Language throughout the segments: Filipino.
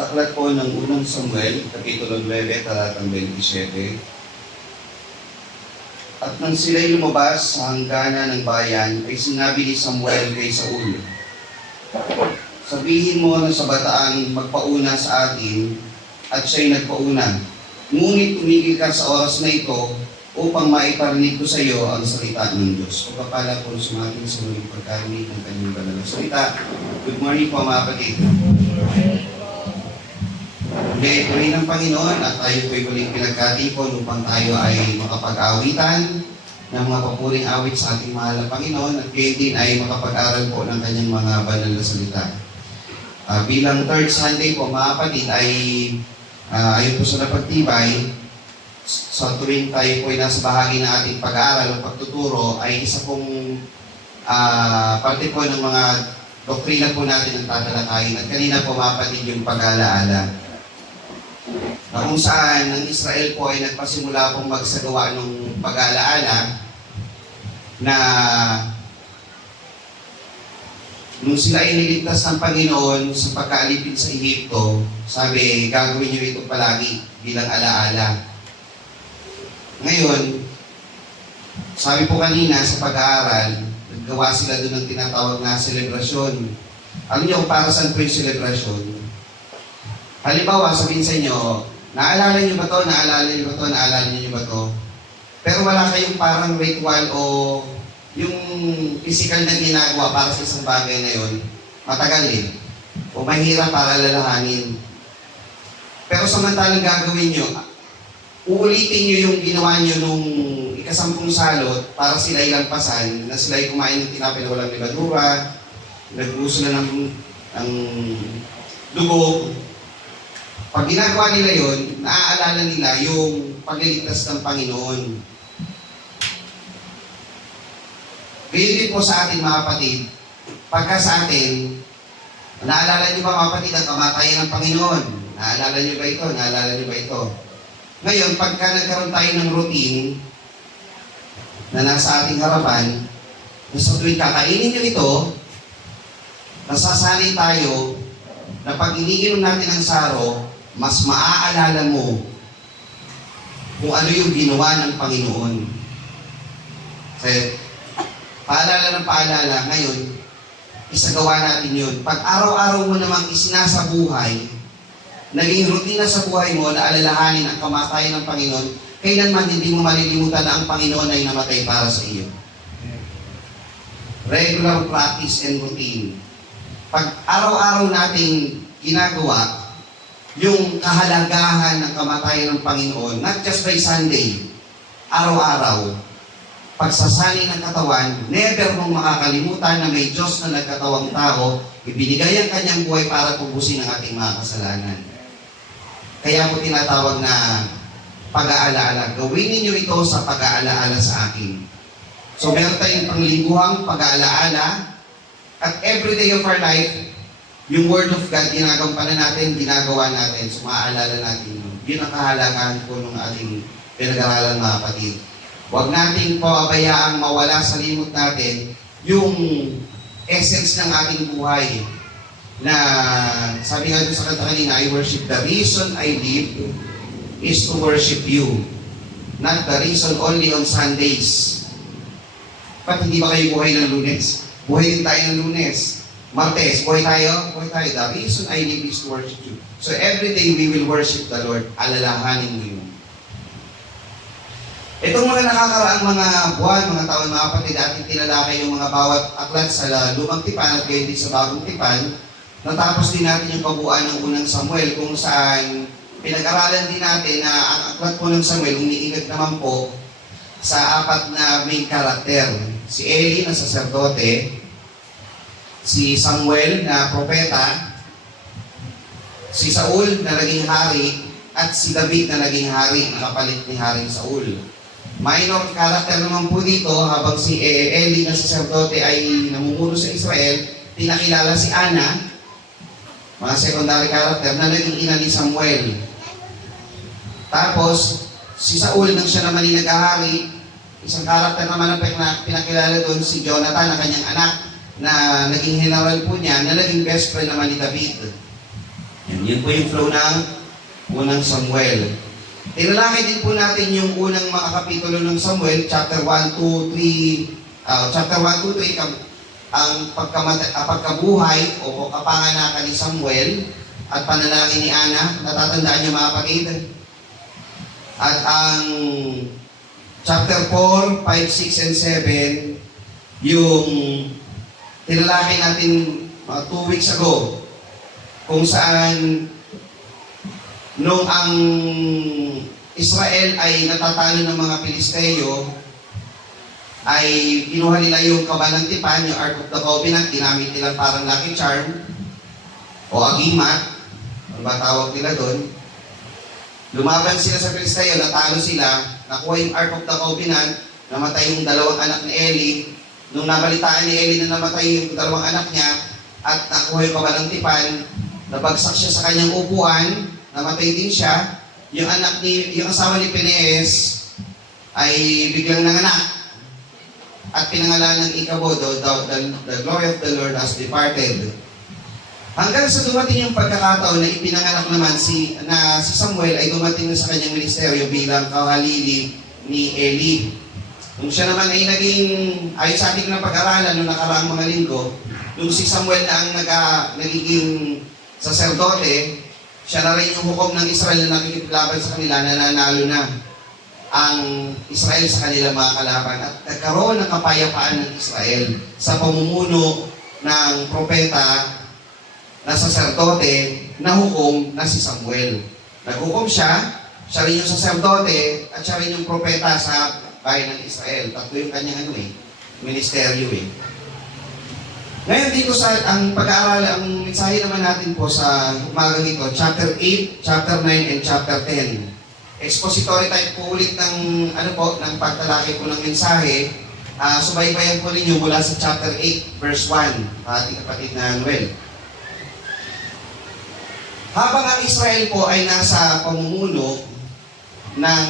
Sa aklat po ng unang Samuel, Kapitulo 9, talatang 27. At nang sila'y lumabas sa hangganan ng bayan, ay sinabi ni Samuel kay Saul, sabihin mo na sa bataang magpauna sa atin, at siya'y nagpauna. Ngunit tumigil ka sa oras na ito upang maiparinig ko sa iyo ang salita ng Diyos. Pagpapala po sumating sa muling pagkarinig ng kanyang banal na salita. Good morning po mga kapatid. Muli po rin ng Panginoon at tayo po'y muling pinagkatipon upang tayo ay makapag-awitan ng mga papuring awit sa ating mahal na Panginoon at gayon din ay makapag-aral po ng kanyang mga banal na salita. Bilang third Sunday po mga kapatid ay ayon po sa napagtibay, sa tuwing tayo po ay nasa bahagi ng ating pag-aaral o pagtuturo ay isa pong parte po ng mga doktrina po natin ang tatalakayin. At kanina po mga kapatid yung pag-alaala. Na kung saan ang Israel po ay nagpasimula pong magsagawa ng pag-alaala na nung sila ay niligtas ng Panginoon sa pagkaalipin sa Ehipto, sabi, gagawin niyo ito palagi bilang alaala. Ngayon, sabi po kanina sa pag-aaral, naggawa sila doon ng tinatawag na selebrasyon. Alam niyo para saan po yung selebrasyon? Halimbawa, sabihin sa inyo, naalala niyo ba to? Naalala niyo ba to? Naalala niyo ba to? Pero wala kayong parang ritual o yung physical na ginagawa para sa isang bagay na yun, matagal din. O mahirap para lalahanin. Pero samantalang gagawin nyo, uulitin nyo yung ginawa nyo nung ikasampung salot para sila ilampasan, na sila ay kumain ng tinapay na walang libadura, nagbuso na ng dugo. Pag ginagawa nila yun, naaalala nila yung pagliligtas ng Panginoon. Gayun din po sa atin mga kapatid, pagka sa atin, naalala niyo ba mga kapatid ang kamatayan ng Panginoon? Naalala niyo ba ito? Naalala niyo ba ito? Ngayon, pagka nagkaroon tayo ng routine na nasa ating harapan, na sa tuwing kakainin niyo ito, nasasanay tayo na pag iniinom natin ang saro, mas maaalala mo kung ano yung ginawa ng Panginoon. Kasi, paalala, ngayon, isagawa natin yun. Pag araw-araw mo namang isinasabuhay, naging rutina sa buhay mo na alalahanin ang kamatayan ng Panginoon, kailanman hindi mo malilimutan na ang Panginoon ay namatay para sa iyo. Regular practice and routine. Pag araw-araw nating ginagawa, yung kahalagahan ng kamatayan ng Panginoon, not just by Sunday, araw-araw, pagsasanay ng katawan, never mong makakalimutan na may Diyos na nagkatawang tao, ibinigay ang kanyang buhay para tubusin ang ating mga kasalanan. Kaya po tinatawag na pag-aalaala. Gawin ninyo ito sa pag-aalaala sa akin. So meron tayong panglingguhang pag-aalaala at every day of our life, yung Word of God, ginagampanan natin, ginagawa natin, so maaalala natin yun. Yun ang kahalagahan po ng ating pinag-aralan mga kapatid. Huwag nating pababayaang mawala sa limot natin yung essence ng ating buhay. Na sabi nga doon sa kanta kanina, I worship. The reason I live is to worship you. Not the reason only on Sundays. Ba't hindi ba kayo buhay ng Lunes? Buhay din tayo ng Lunes. Martes, buhay tayo? Buhay tayo. The reason I live is to worship you. So every day we will worship the Lord. Alalahanin mo yun. Itong mga nakakaraang mga buwan, mga taon, mga kapatid, ating tinalakay yung mga bawat aklat sa lumang tipan at gayon din sa bagong tipan. Natapos din natin yung kabuuan ng unang Samuel kung saan pinag-aralan din natin na ang aklat po ng Samuel umiingat naman po sa apat na main character. Si Eli na saserdote, si Samuel na propeta, si Saul na naging hari, at si David na naging hari, nakapalit ni Haring Saul. Minor character naman po dito, habang si Eli na saserdote ay namumuno sa Israel, pinakilala si Ana, mga secondary character, na naging ina ni Samuel. Tapos, si Saul, nang siya naman yung naghahari, isang character naman na pinakilala doon, si Jonathan, na kanyang anak, na naging general po niya, na naging best friend naman ni David. Yun po yung flow ng unang Samuel. Tinalakay din po natin yung unang mga kapitulo ng Samuel, chapter 1, 2, 3, chapter 1, 2, 3, ang pagkabuhay o kapanganakan ni Samuel at panalangin ni Ana. Natatandaan niyo mga kapatid? At ang chapter 4, 5, 6, and 7, yung tinalakay natin 2 weeks ago, kung saan nung ang Israel ay natatalo ng mga Pilisteo, ay kinuha nila yung kabalang tipan, yung Ark of the Covenant, ginamit nila parang lucky charm o agimat, ano ba tawag nila doon. Lumaban sila sa Pilisteo, natalo sila, nakuha yung Ark of the Covenant, namatay yung 2 anak ni Eli. Nung nabalitaan ni Eli na namatay yung 2 anak niya at nakuha yung kabalang tipan, nabagsak siya sa kanyang upuan, namatay din siya. Yung asawa ni Phineas ay biglang nanganak at pinangalan ng Ichabod, the glory of the Lord has departed. Hanggang sa dumating yung pagkakataon na ipinanganak naman si Samuel ay dumating na sa kanyang ministeryo bilang kahalili ni Eli. Nung siya naman ay ayon sa ating ng pag-aralan noong nakaraang mga linggo, nung si Samuel na ang nagiging saserdote, siya na rin yung hukom ng Israel na nakikipaglaban sa kanila, na nanalo na ang Israel sa kanilang mga kalaban at nagkaroon ng kapayapaan ng Israel sa pamumuno ng propeta na saserdote na hukom na si Samuel. Naghukom siya rin yung saserdote at siya rin yung propeta sa bayan ng Israel. Tatlo yung kanyang ministeryo Ngayon dito sa ang pag-aaral, ang mensahe naman natin po sa umagang ito, chapter 8, chapter 9, and chapter 10. Expository type po ulit ng ng pagtalakay po ng mensahe. Subaybayan po ninyo mula sa chapter 8, verse 1, ating kapatid na Noel. Habang ang Israel po ay nasa pamumuno ng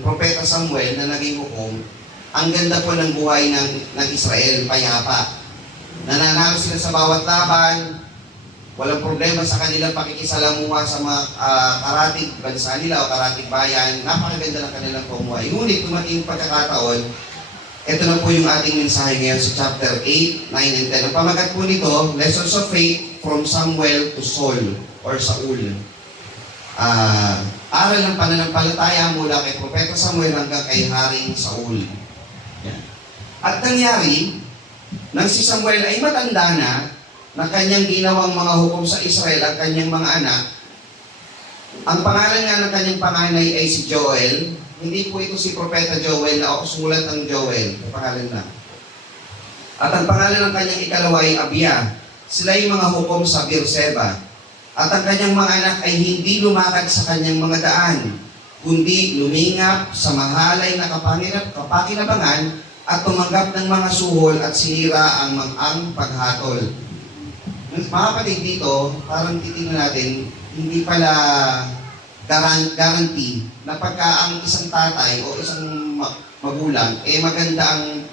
propeta Samuel na naging hukom, ang ganda po ng buhay ng Israel, payapa. Nananalo sila sa bawat laban, walang problema sa kanilang pakikisalamuha sa mga karatig bansa nila o karatig bayan. Napakaganda ng kanilang pamumuhay. Ngunit dumating pagkakataon, ito na po yung ating mensahe ngayon sa chapter 8, 9, and 10. Ang pamagat po nito, Lessons of Faith from Samuel to Saul or Saul. Aral ng pananampalataya mula kay Propeta Samuel hanggang kay Haring Saul. Yan. At nangyari, nang si Samuel ay matanda na kanyang ginawang mga hukom sa Israel at kanyang mga anak, ang pangalan nga ng kanyang panganay ay si Joel. Hindi po ito si Propeta Joel na sulat ng Joel. Ang pangalan na. At ang pangalan ng kanyang ikalawa ay Abia. Sila yung mga hukom sa Beersheba. At ang kanyang mga anak ay hindi lumakad sa kanyang mga daan, kundi lumingap sa mahalay na kapakinabangan at tumanggap ng mga suhol at sinira ang paghatol. Mga kapatid dito, parang titingnan natin, hindi pala guarantee na pagka ang isang tatay o isang magulang, maganda ang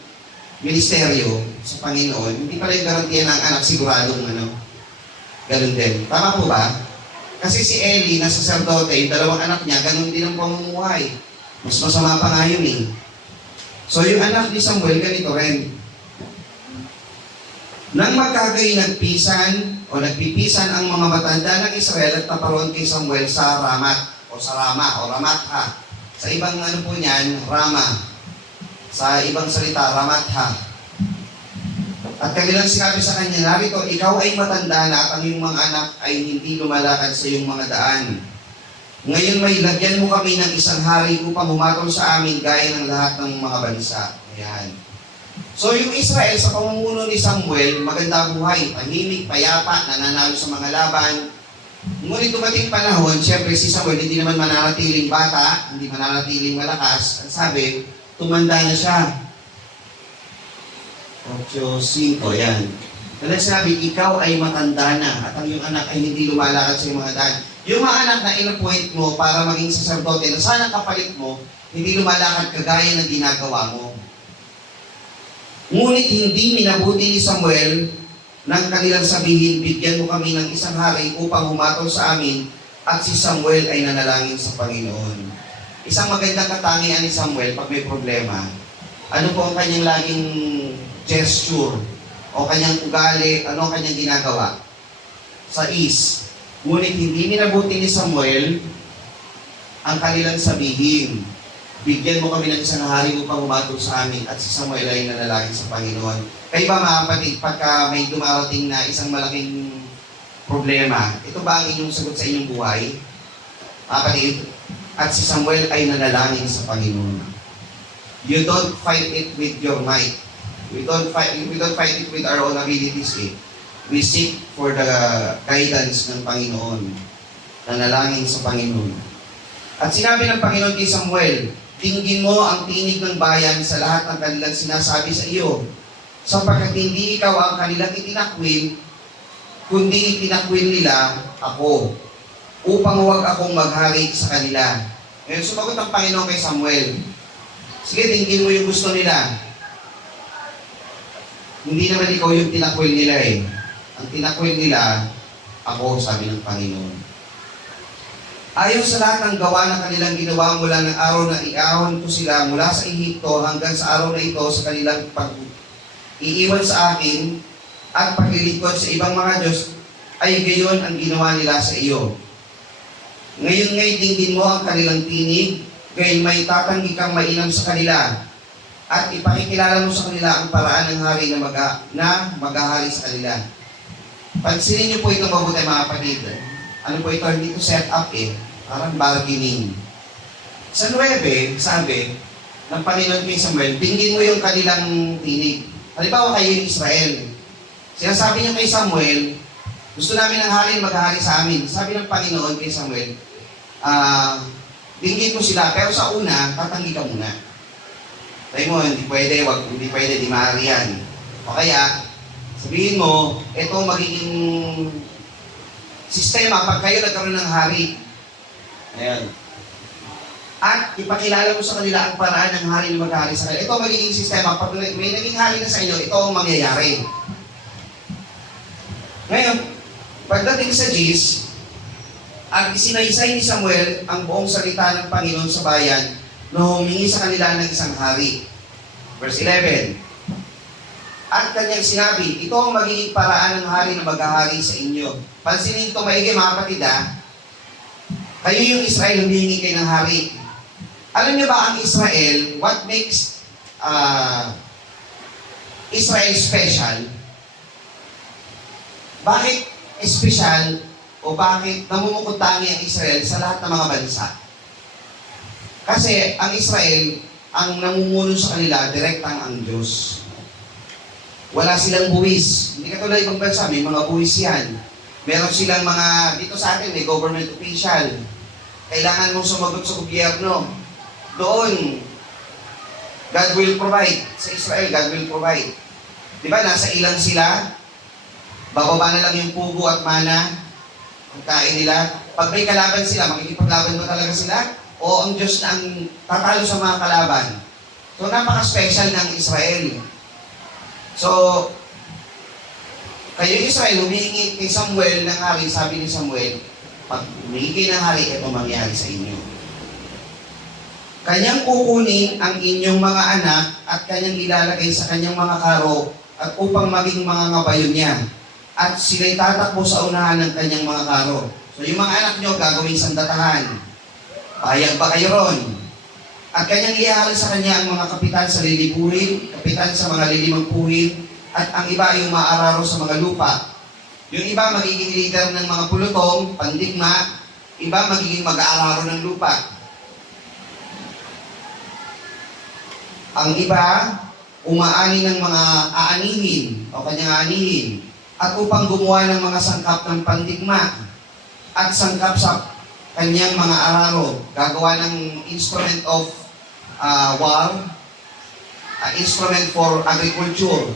ministeryo sa Panginoon, hindi pala yung garantiya ng anak siguradong ganun din. Tama po ba? Kasi si Eli, na saserdote, yung 2 anak niya, ganun din ang pamumuhay. Mas masama pa nga yun So yung anak ni Samuel, ganito rin. Nang magkagay nagpisan o nagpipisan ang mga matanda ng Israel at naparoon kay Samuel sa Ramat o sa Rama o Ramatha. Sa ibang po niyan, Rama. Sa ibang salita, Ramatha. At kanilang sinabi sa kanya, narito, ikaw ay matanda na at ang iyong mga anak ay hindi lumalakad sa iyong mga daan. Ngayon may lagyan mo kami ng isang hari upang humatol sa amin gaya ng lahat ng mga bansa. Ayan. So yung Israel sa pamumuno ni Samuel, maganda buhay, tahimik, payapa, nananalo sa mga laban. Ngunit dumating panahon, siyempre si Samuel hindi naman mananatiling bata, hindi mananatiling malakas. Ang sabi, tumanda na siya. 8:5, yan. Kaya sabi, ikaw ay matanda na at ang iyong anak ay hindi lumalakad sa iyong mga daan. Yung mga anak na in-appoint mo para maging saserdote na sana kapalit mo, hindi lumalakad kagaya ng ginagawa mo. Ngunit hindi minabuti ni Samuel nang kanilang sabihin, bigyan mo kami ng isang hari upang humatol sa amin, at si Samuel ay nanalangin sa Panginoon. Isang magandang katangian ni Samuel pag may problema, ano po ang kanyang laging gesture o kanyang ugali, ano ang kanyang ginagawa? Ngunit hindi minabuti ni Samuel ang kanilang sabihin, bigyan mo kami ng isang hari upang humatol sa amin, at si Samuel ay nanalangin sa Panginoon. Kayo ba mga kapatid, pagka may dumarating na isang malaking problema, ito ba ang inyong sagot sa inyong buhay? Mga kapatid, at si Samuel ay nanalangin sa Panginoon. You don't fight it with your might. We don't fight it with our own abilities. We seek for the guidance ng Panginoon. Nanalangin sa Panginoon. At sinabi ng Panginoon kay Samuel, tingin mo ang tinig ng bayan sa lahat ng kanilang sinasabi sa iyo, sapagkat hindi ikaw ang kanilang itinakwil, kundi itinakwil nila ako, upang huwag akong maghari sa kanila. Ngayon, sumagot ang Panginoon kay Samuel, sige, tingin mo yung gusto nila. Hindi naman ikaw yung tinakwil nila eh. Ang tinakwil nila, ako, sabi ng Panginoon. Ayon sa lahat ng gawa na kanilang ginawa mula ng araw na iahon ko sila mula sa Ehipto hanggang sa araw na ito sa kanilang pag-iiwan sa akin at paglilingkod sa ibang mga Diyos, ay gayon ang ginawa nila sa iyo. Ngayon ngay dinggin mo ang kanilang tinig, gayon may tatanggi kang mainam sa kanila, at ipakikilala mo sa kanila ang paraan ng hari na maghahari sa kanila. Pansinin niyo po itong mabuti mga kapatid. Ano po ito? Hindi ko set up eh. Parang bargaining. Sa 9, sabi ng Panginoon kay Samuel, dinggin mo yung kanilang tinig. Halimbawa kayo yung Israel. Sinasabi niya kay Samuel, gusto namin ng hari maghahari sa amin. Sabi ng Panginoon kay Samuel, dinggin mo sila, pero sa una, tatanggi ka muna. Sabi mo, hindi pwede, di maaari yan. O kaya, sabihin mo, ito magiging sistema pag kayo nagkaroon ng hari. Ayan. At ipakilala mo sa kanila ang paraan ng hari na maghari sa kanila. Ito ang magiging sistema. Pag may naging hari na sa inyo, ito ang mangyayari. Ngayon, pagdating sa Gis, ang isinaysay ni Samuel ang buong salita ng Panginoon sa bayan na humingi sa kanila ng isang hari. Verse 11. At kanyang sinabi, ito ang magiging paraan ng hari na maghahari sa inyo. Pansinin ito maigi mga kapatid ha. Kayo yung Israel, humihingi kayo ng hari. Alam niyo ba ang Israel, what makes Israel special? Bakit special o bakit namumukutangi ang Israel sa lahat ng mga bansa? Kasi ang Israel, ang namumuno sa kanila, direktang ang Diyos. Wala silang buwis. Hindi katulad ibang bansa, may mga buwis yan. Meron silang mga, dito sa atin, may government official. Kailangan mong sumagot sa gobyerno. Doon, God will provide. Sa Israel, God will provide. Di ba, nasa ilan sila? Bababa na lang yung pugo at mana. Ang kain nila. Pag may kalaban sila, makikipaglaban ba talaga sila? O ang Diyos na ang tatalo sa mga kalaban? So, napaka-special ng Israel. So, kayo Israel, humihingi kay Samuel ng hari, sabi ni Samuel, pag humihingi ng hari, ito mangyari sa inyo. Kanyang kukunin ang inyong mga anak at kanyang ilalagay sa kanyang mga karo at upang maging mga ngabayon niya. At sila'y tatakbo sa unahan ng kanyang mga karo. So yung mga anak nyo gagawing sandatahan. Payag ba kayo ron? At kanyang ihahal sa kanya ang mga kapitan sa lilipuhin, kapitan sa mga lilimangpuhin, at ang iba yung maararo sa mga lupa. Yung iba magiging leader ng mga pulutong, pandigma, iba magiging mag-aararo ng lupa. Ang iba, umaani ng mga aanihin o kanyang aanihin at upang gumawa ng mga sangkap ng pandigma at sangkap sa kanyang mga araro, gagawa ng instrument of war, instrument for agriculture.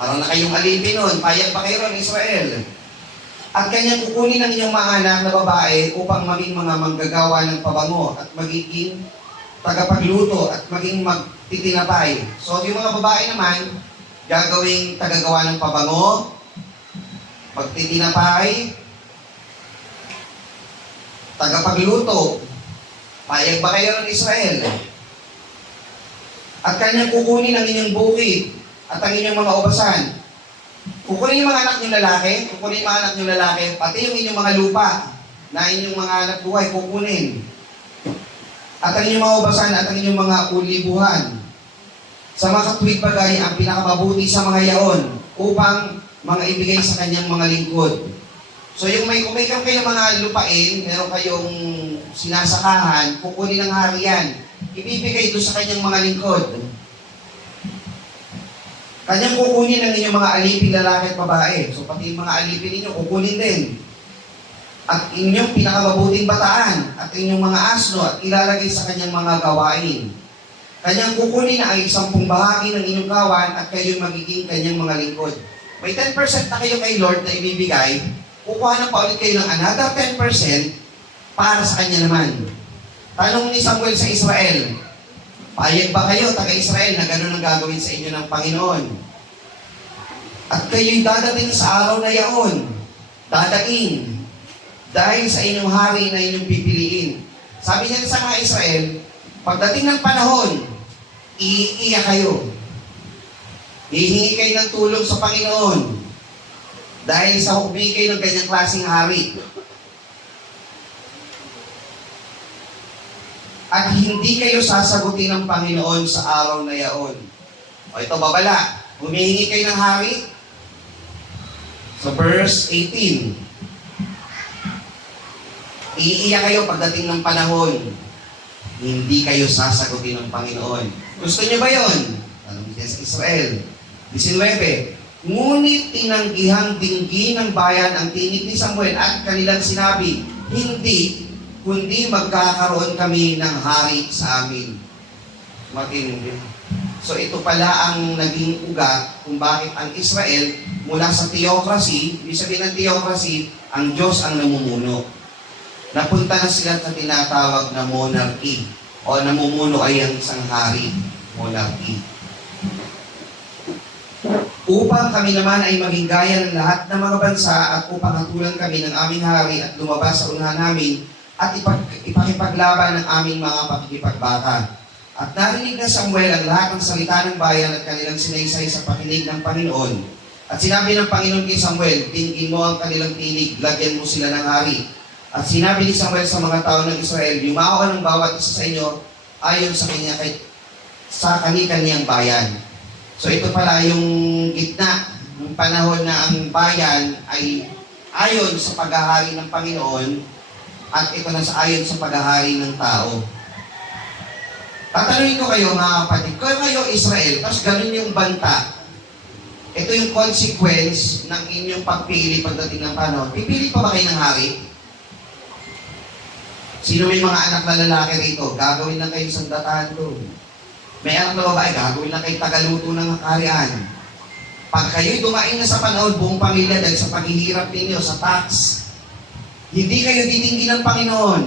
Parang na kayong alipin nun, payag pa kayo ron, Israel. At kanyang kukunin ng inyong mga anak na babae upang maging mga manggagawa ng pabango at magiging tagapagluto at maging magtitinapay. So yung mga babae naman, gagawing tagagawa ng pabango, Pagtitinapay, tagapagluto, payag ba kayo ng Israel? At kanyang kukunin ang inyong bukid at ang inyong mga ubasan. Kukunin yung mga anak niyong lalaki, kukunin yung mga anak niyong lalaki, pati yung inyong mga lupa na inyong mga anak buhay, kukunin. At ang inyong mga ubasan at ang inyong mga ulibuhan. Sa makatwid bagay ang pinakamabuti sa mga yaon upang mga ibigay sa kanyang mga lingkod. So yung kung may kayong mga lupain, meron kayong sinasakahan, kukunin ng hari yan. Ibibigay doon sa kanyang mga lingkod. Kanyang kukunin ang inyong mga alipin lalaki at babae. So pati yung mga alipin ninyo, kukunin din. At inyong pinakamabuting bataan at inyong mga asno at ilalagay sa kanyang mga gawain. Kanyang kukunin na ang 10 bahagi ng inyong kawan at kayo'y magiging kanyang mga lingkod. May 10% na kayo kay Lord na ibibigay, kukuha na pa ulit kayo ng another 10% para sa kanya naman. Tanong ni Samuel sa Israel, payag ba kayo, taga-Israel, na gano'n ang gagawin sa inyo ng Panginoon? At kayo'y dadating sa araw na yaon, dadaing, dahil sa inyong hari na inyong pipiliin. Sabi niya sa mga Israel, pagdating ng panahon, iiyak kayo. Hihingi kayo ng tulong sa Panginoon dahil sa humingi kayo ng ganyang klaseng hari. At hindi kayo sasagutin ng Panginoon sa araw na yaon. O ito, babala. Humihingi kayo ng hari. Sa verse 18. Iiyak kayo pagdating ng panahon. Hindi kayo sasagutin ng Panginoon. Gusto niyo ba yon? Tanong niya sa Israel. 19. Ngunit tinanggihang dinggin ng bayan ang tinig ni Samuel at kanilang sinabi, hindi, kundi magkakaroon kami ng hari sa amin. Matindi. So ito pala ang naging ugat kung bakit ang Israel mula sa theocracy, ibig sabihin ng theocracy, ang Diyos ang namumuno. Napunta na sila sa tinatawag na monarchy o namumuno ay ang isang hari, monarchy. Upang kami naman ay maging gaya ng lahat ng mga bansa at upang hatulan kami ng aming hari at lumabas sa unahan namin at ipakipaglaban ng aming mga pakikipagbaka. At narinig na Samuel ang lahat ng salita ng bayan at kanilang sinaysay sa pakinig ng Panginoon. At sinabi ng Panginoon kay Samuel, tingin mo ang kanilang tinig, lagyan mo sila ng hari. At sinabi ni Samuel sa mga tao ng Israel, yumao ka ng bawat isa sa inyo ayon sa kani-kaniyang bayan. So ito pala yung gitna ng panahon na ang bayan ay ayon sa paghahari ng Panginoon at ito na sa ayon sa paghahari ng tao. Tatanungin ko kayo mga kapatid, kung kayo Israel, tapos ganun yung banta, ito yung consequence ng inyong pagpili pagdating ng panahon. Pipili pa ba kayo ng hari? Sino may mga anak na lalaki rito? Gagawin lang kayo sandatahan doon. May anak na babae, gagawin lang kayo tagaluto ng kaharian. Pag kayo'y dumaing na sa panahon, buong pamilya dahil sa paghihirap ninyo, sa tax, hindi kayo titingin ng Panginoon.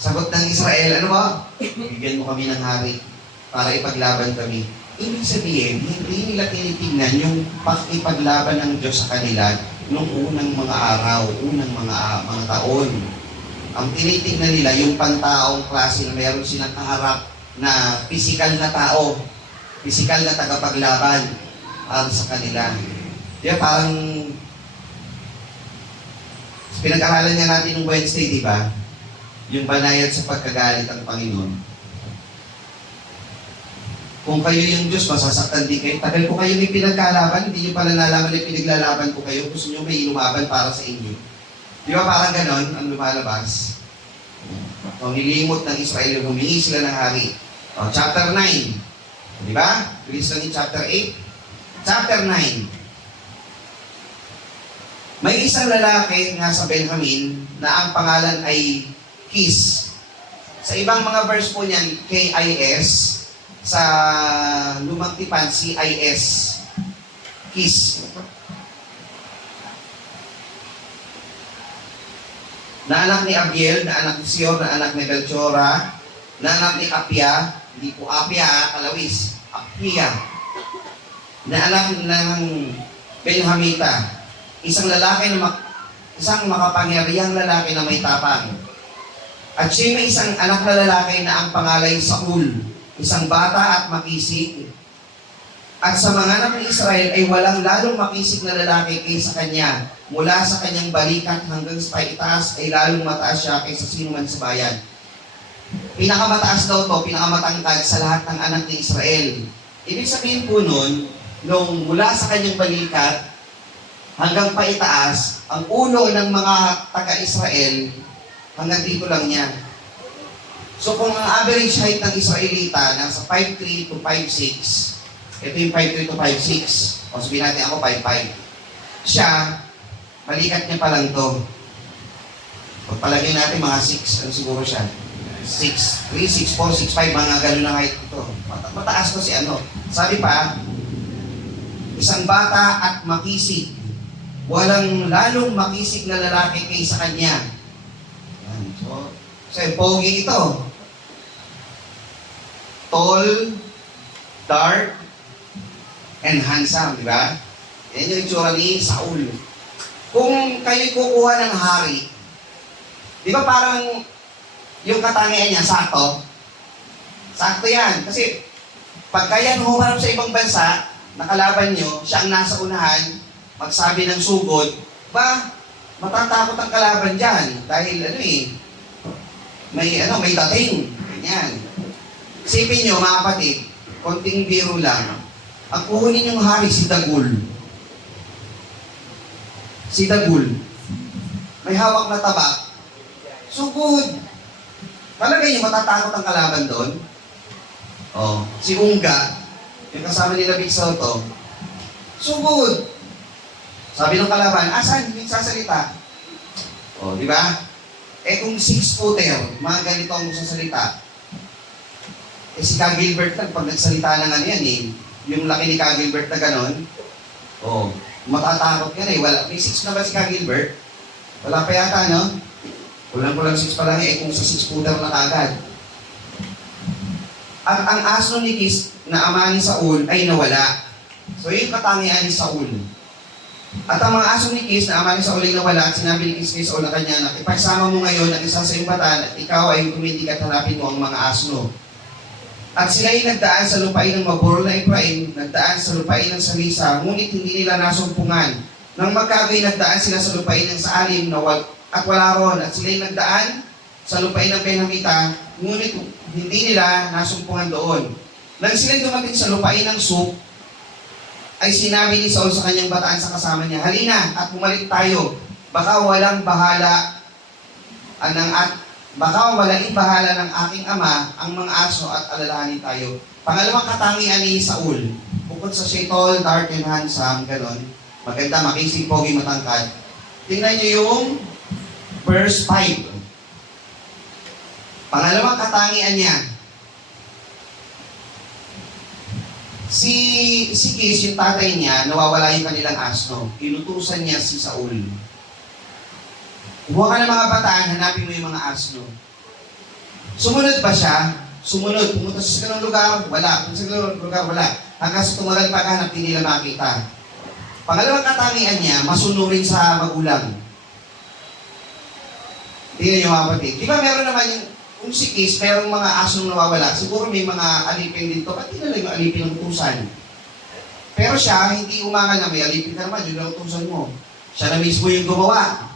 Sagot ng Israel, ano ba? Bigyan mo kami ng hari para ipaglaban kami. Ibig sabihin, hindi nila tinitingnan yung pakipaglaban ng Diyos sa kanila noong unang mga araw, unang mga taon. Ang tinitingnan nila yung pantaong klase na meron silang kaharap na pisikal na tao, pisikal na tagapaglaban para sa kanila. Diba parang pinag-aralan nga natin nung Wednesday, di ba? Yung banayad sa pagkagalit ng Panginoon. Kung kayo yung Diyos, masasaktan din kayo. Tagal ko kayo may pinagkalaban, hindi nyo pala nalaman na pinaglalaban ko kayo. Gusto nyo may ilumaban para sa inyo. Di ba parang ganon ang lumalabas? O, nilimot ng Israel, humingi sila ng hari. O, chapter 9. Di ba? Bilis lang yung chapter 8. Chapter 9. May isang lalaki nga sa Benjamin na ang pangalan ay Kis. Sa ibang mga verse po niyan, K-I-S. Sa Lumang Tipan, C-I-S. Kis. Na anak ni Abiel, na anak ni Sior, na anak ni Belchora, na anak ni Apia, hindi po Apia, kalawis, Apia, na anak ng Benhamita, isang makapangyarihang lalaki na may tapang. At siya may isang anak na lalaki na ang pangalan Saul, isang bata at makisig. At sa mga anak ng Israel ay walang lalong makisig na lalaki kaysa kanya. Mula sa kanyang balikat hanggang sa itaas ay lalong mataas siya kaysa sino man sa bayan. Pinakamataas daw to, pinakamatangkad sa lahat ng anak ng Israel. Ibig sabihin po nun, nung mula sa kanyang balikat hanggang paitaas, ang ulo ng mga taga-Israel, hanggang dito lang yan. So kung ang average height ng Israelita, nasa 5'3 to 5'6", ito yung 5'3 to 5'6", o sabihin natin ako 5'5". Siya, balikat niya pa lang to. Pagpalagay natin mga 6, ano siguro siya? 6'3", 6'4", 6'5", mga gano'n na height ito. Mataas to si ano. Sabi pa, isang bata at makisig. Walang lalong makisig na lalaki kaysa kanya. Yan. So pogi ito. Tall, dark, and handsome, di ba? Yan yung itsura ni Saul. Kung kayo'y kukuha ng hari, di ba parang yung katangian niya, sakto? Sakto yan. Kasi pagka yan humarap sa ibang bansa, nakalaban nyo, siya ang nasa unahan, magsabi ng sugod, ba, matatakot ang kalaban dyan. Dahil may dating. Ganyan. Isipin nyo, mga kapatid, konting biro lang, ang kukunin yung hari, si Dagul. Si Dagul. May hawak na tabak. Sugod. Palagay niyo, matatakot ang kalaban doon? Oh, si Unga, yung kasama nila Big Soto, sugod. Sabi ng kalaban, asan? Hindi sasalita. Oh, di ba? Kung 6-footer, mga ganito ang sasalita. Si Ka Gilbert lang, pag nagsalita ng ano yan yung laki ni Ka Gilbert na ganon, oh, matatakot ka na Wala, may 6 na ba si Ka Gilbert? Wala pa yata, no? Kulang 6 pa lang kung sa 6-footer na kagad. At ang aso ni Kis na ama ni Saul ay nawala. So yung katangian ni Saul. At ang mga aso ni Kis na ama ni Saul ay nawala at sinabi ni Kis kay Saul na kanya na ipagsama mo ngayon ang isa sa iyong batan at ikaw ay tumitig at hanapin mo ang mga asno. At sila ay nagdaan sa lupain ng Mabor na Ephraim, nagdaan sa lupain ng Salisa, ngunit hindi nila nasumpungan. Nang magkagay nagdaan sila sa lupain ng Saalim at wala ron, at sila ay nagdaan sa lupain ng Benhamita, ngunit hindi nila nasumpungan doon. Nang sila dumating sa lupain ng Sup, ay sinabi ni Saul sa kanyang bataan sa kasama niya, halina at bumalik tayo, baka walang bahala baka walaing bahala ng aking ama ang mga aso at alalahanin tayo. Pangalawang katangian ni Saul, bukod sa siya tall, dark, and handsome, ganon, maganda, makisig, pogi, matangkad. Tingnan niyo yung verse 5. Pangalawang katangian niya, si Kis, yung tatay niya, nawawala yung kanilang asno. Inutusan niya si Saul. Buha ka ng mga bataan, hanapin mo yung mga asno. Sumunod ba siya? Sumunod. Pumunta sa ganung lugar? Wala. Pumunta sa ganung lugar? Wala. Hanggang sa tumagal paghanap, hindi nila makita. Pangalawang katangian niya, masunurin sa magulang. Tingnan niyo mga kapatid. Di ba meron naman yung, kung si Kis, merong mga asong nawawala, siguro may mga alipin dito, ba't di na lang yung alipin ng utusan? Pero siya, hindi umangal na may alipin ka naman, yun ang utusan mo. Siya na mismo yung gumawa.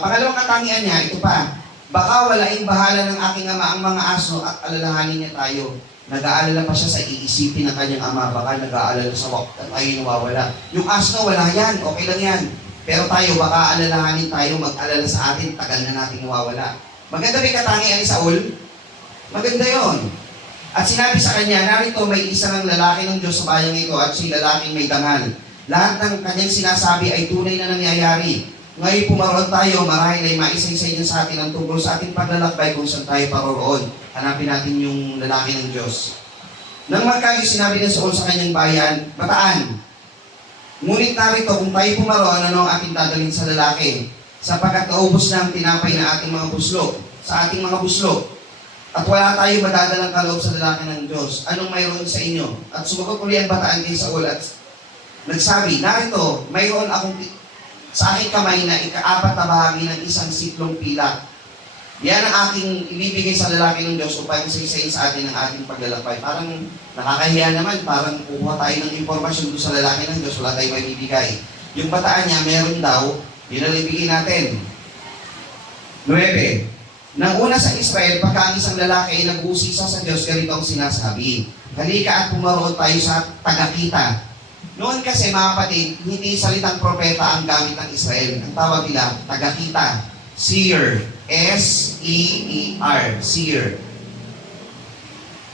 Pangalawang katangian niya, ito pa, baka walaing bahala ng aking ama ang mga aso at alalahanin niya tayo. Nag-aalala pa siya sa iisipin ng kanyang ama, baka nag-aalala sa wakta tayo nawawala. Yung aso wala yan, okay lang yan. Pero tayo, baka alalahanin tayo, mag-alala sa atin, tagal na natin nawawala. Maganda may katangian ni Saul? Maganda yon. At sinabi sa kanya, narito may isang lalaki ng Diyos sa bayang ito at si lalaking may dangal. Lahat ng kanyang sinasabi ay tunay na nangyayari. Ngayon pumaroon tayo, marahil ay maisaysay niyo sa atin ang tungkol sa ating paglalakbay kung saan tayo paroroon. Hanapin natin yung lalaki ng Diyos. Nang magkagi sinabi ng Saul sa kanyang bataan, ngunit narito kung tayo pumaroon, ano ang ating dadalhin sa lalaki? Sapagkat naubos na ang tinapay na ating mga buslo, sa ating mga buslo. At wala tayo madadalang kaloob sa lalaki ng Diyos. Anong mayroon sa inyo? At sumagot uli ang bataan kay Saul at nagsabi, narito, mayroon akong sa aking kamay na ikaapat na bahagi ng isang siklong pilak. Yan ang aking ibibigay sa lalaki ng Diyos upang saysayin sa atin ang ating paglalakbay. Parang nakakahiya naman, parang kukuha tayo ng impormasyon doon sa lalaki ng Diyos, wala tayong maibibigay. Yung bataan niya, meron daw, yun ang ibigay natin. 9. Nang una sa Israel, pagka ang isang lalaki ay nag-uusisa sa Diyos, ganito ang sinasabi. Halika at pumaroon tayo sa tagakita. Noon kasi mga kapatid, hindi salitang propeta ang gamit ng Israel. Ang tawag nila, tagakita. Seer. S-E-E-R. Seer.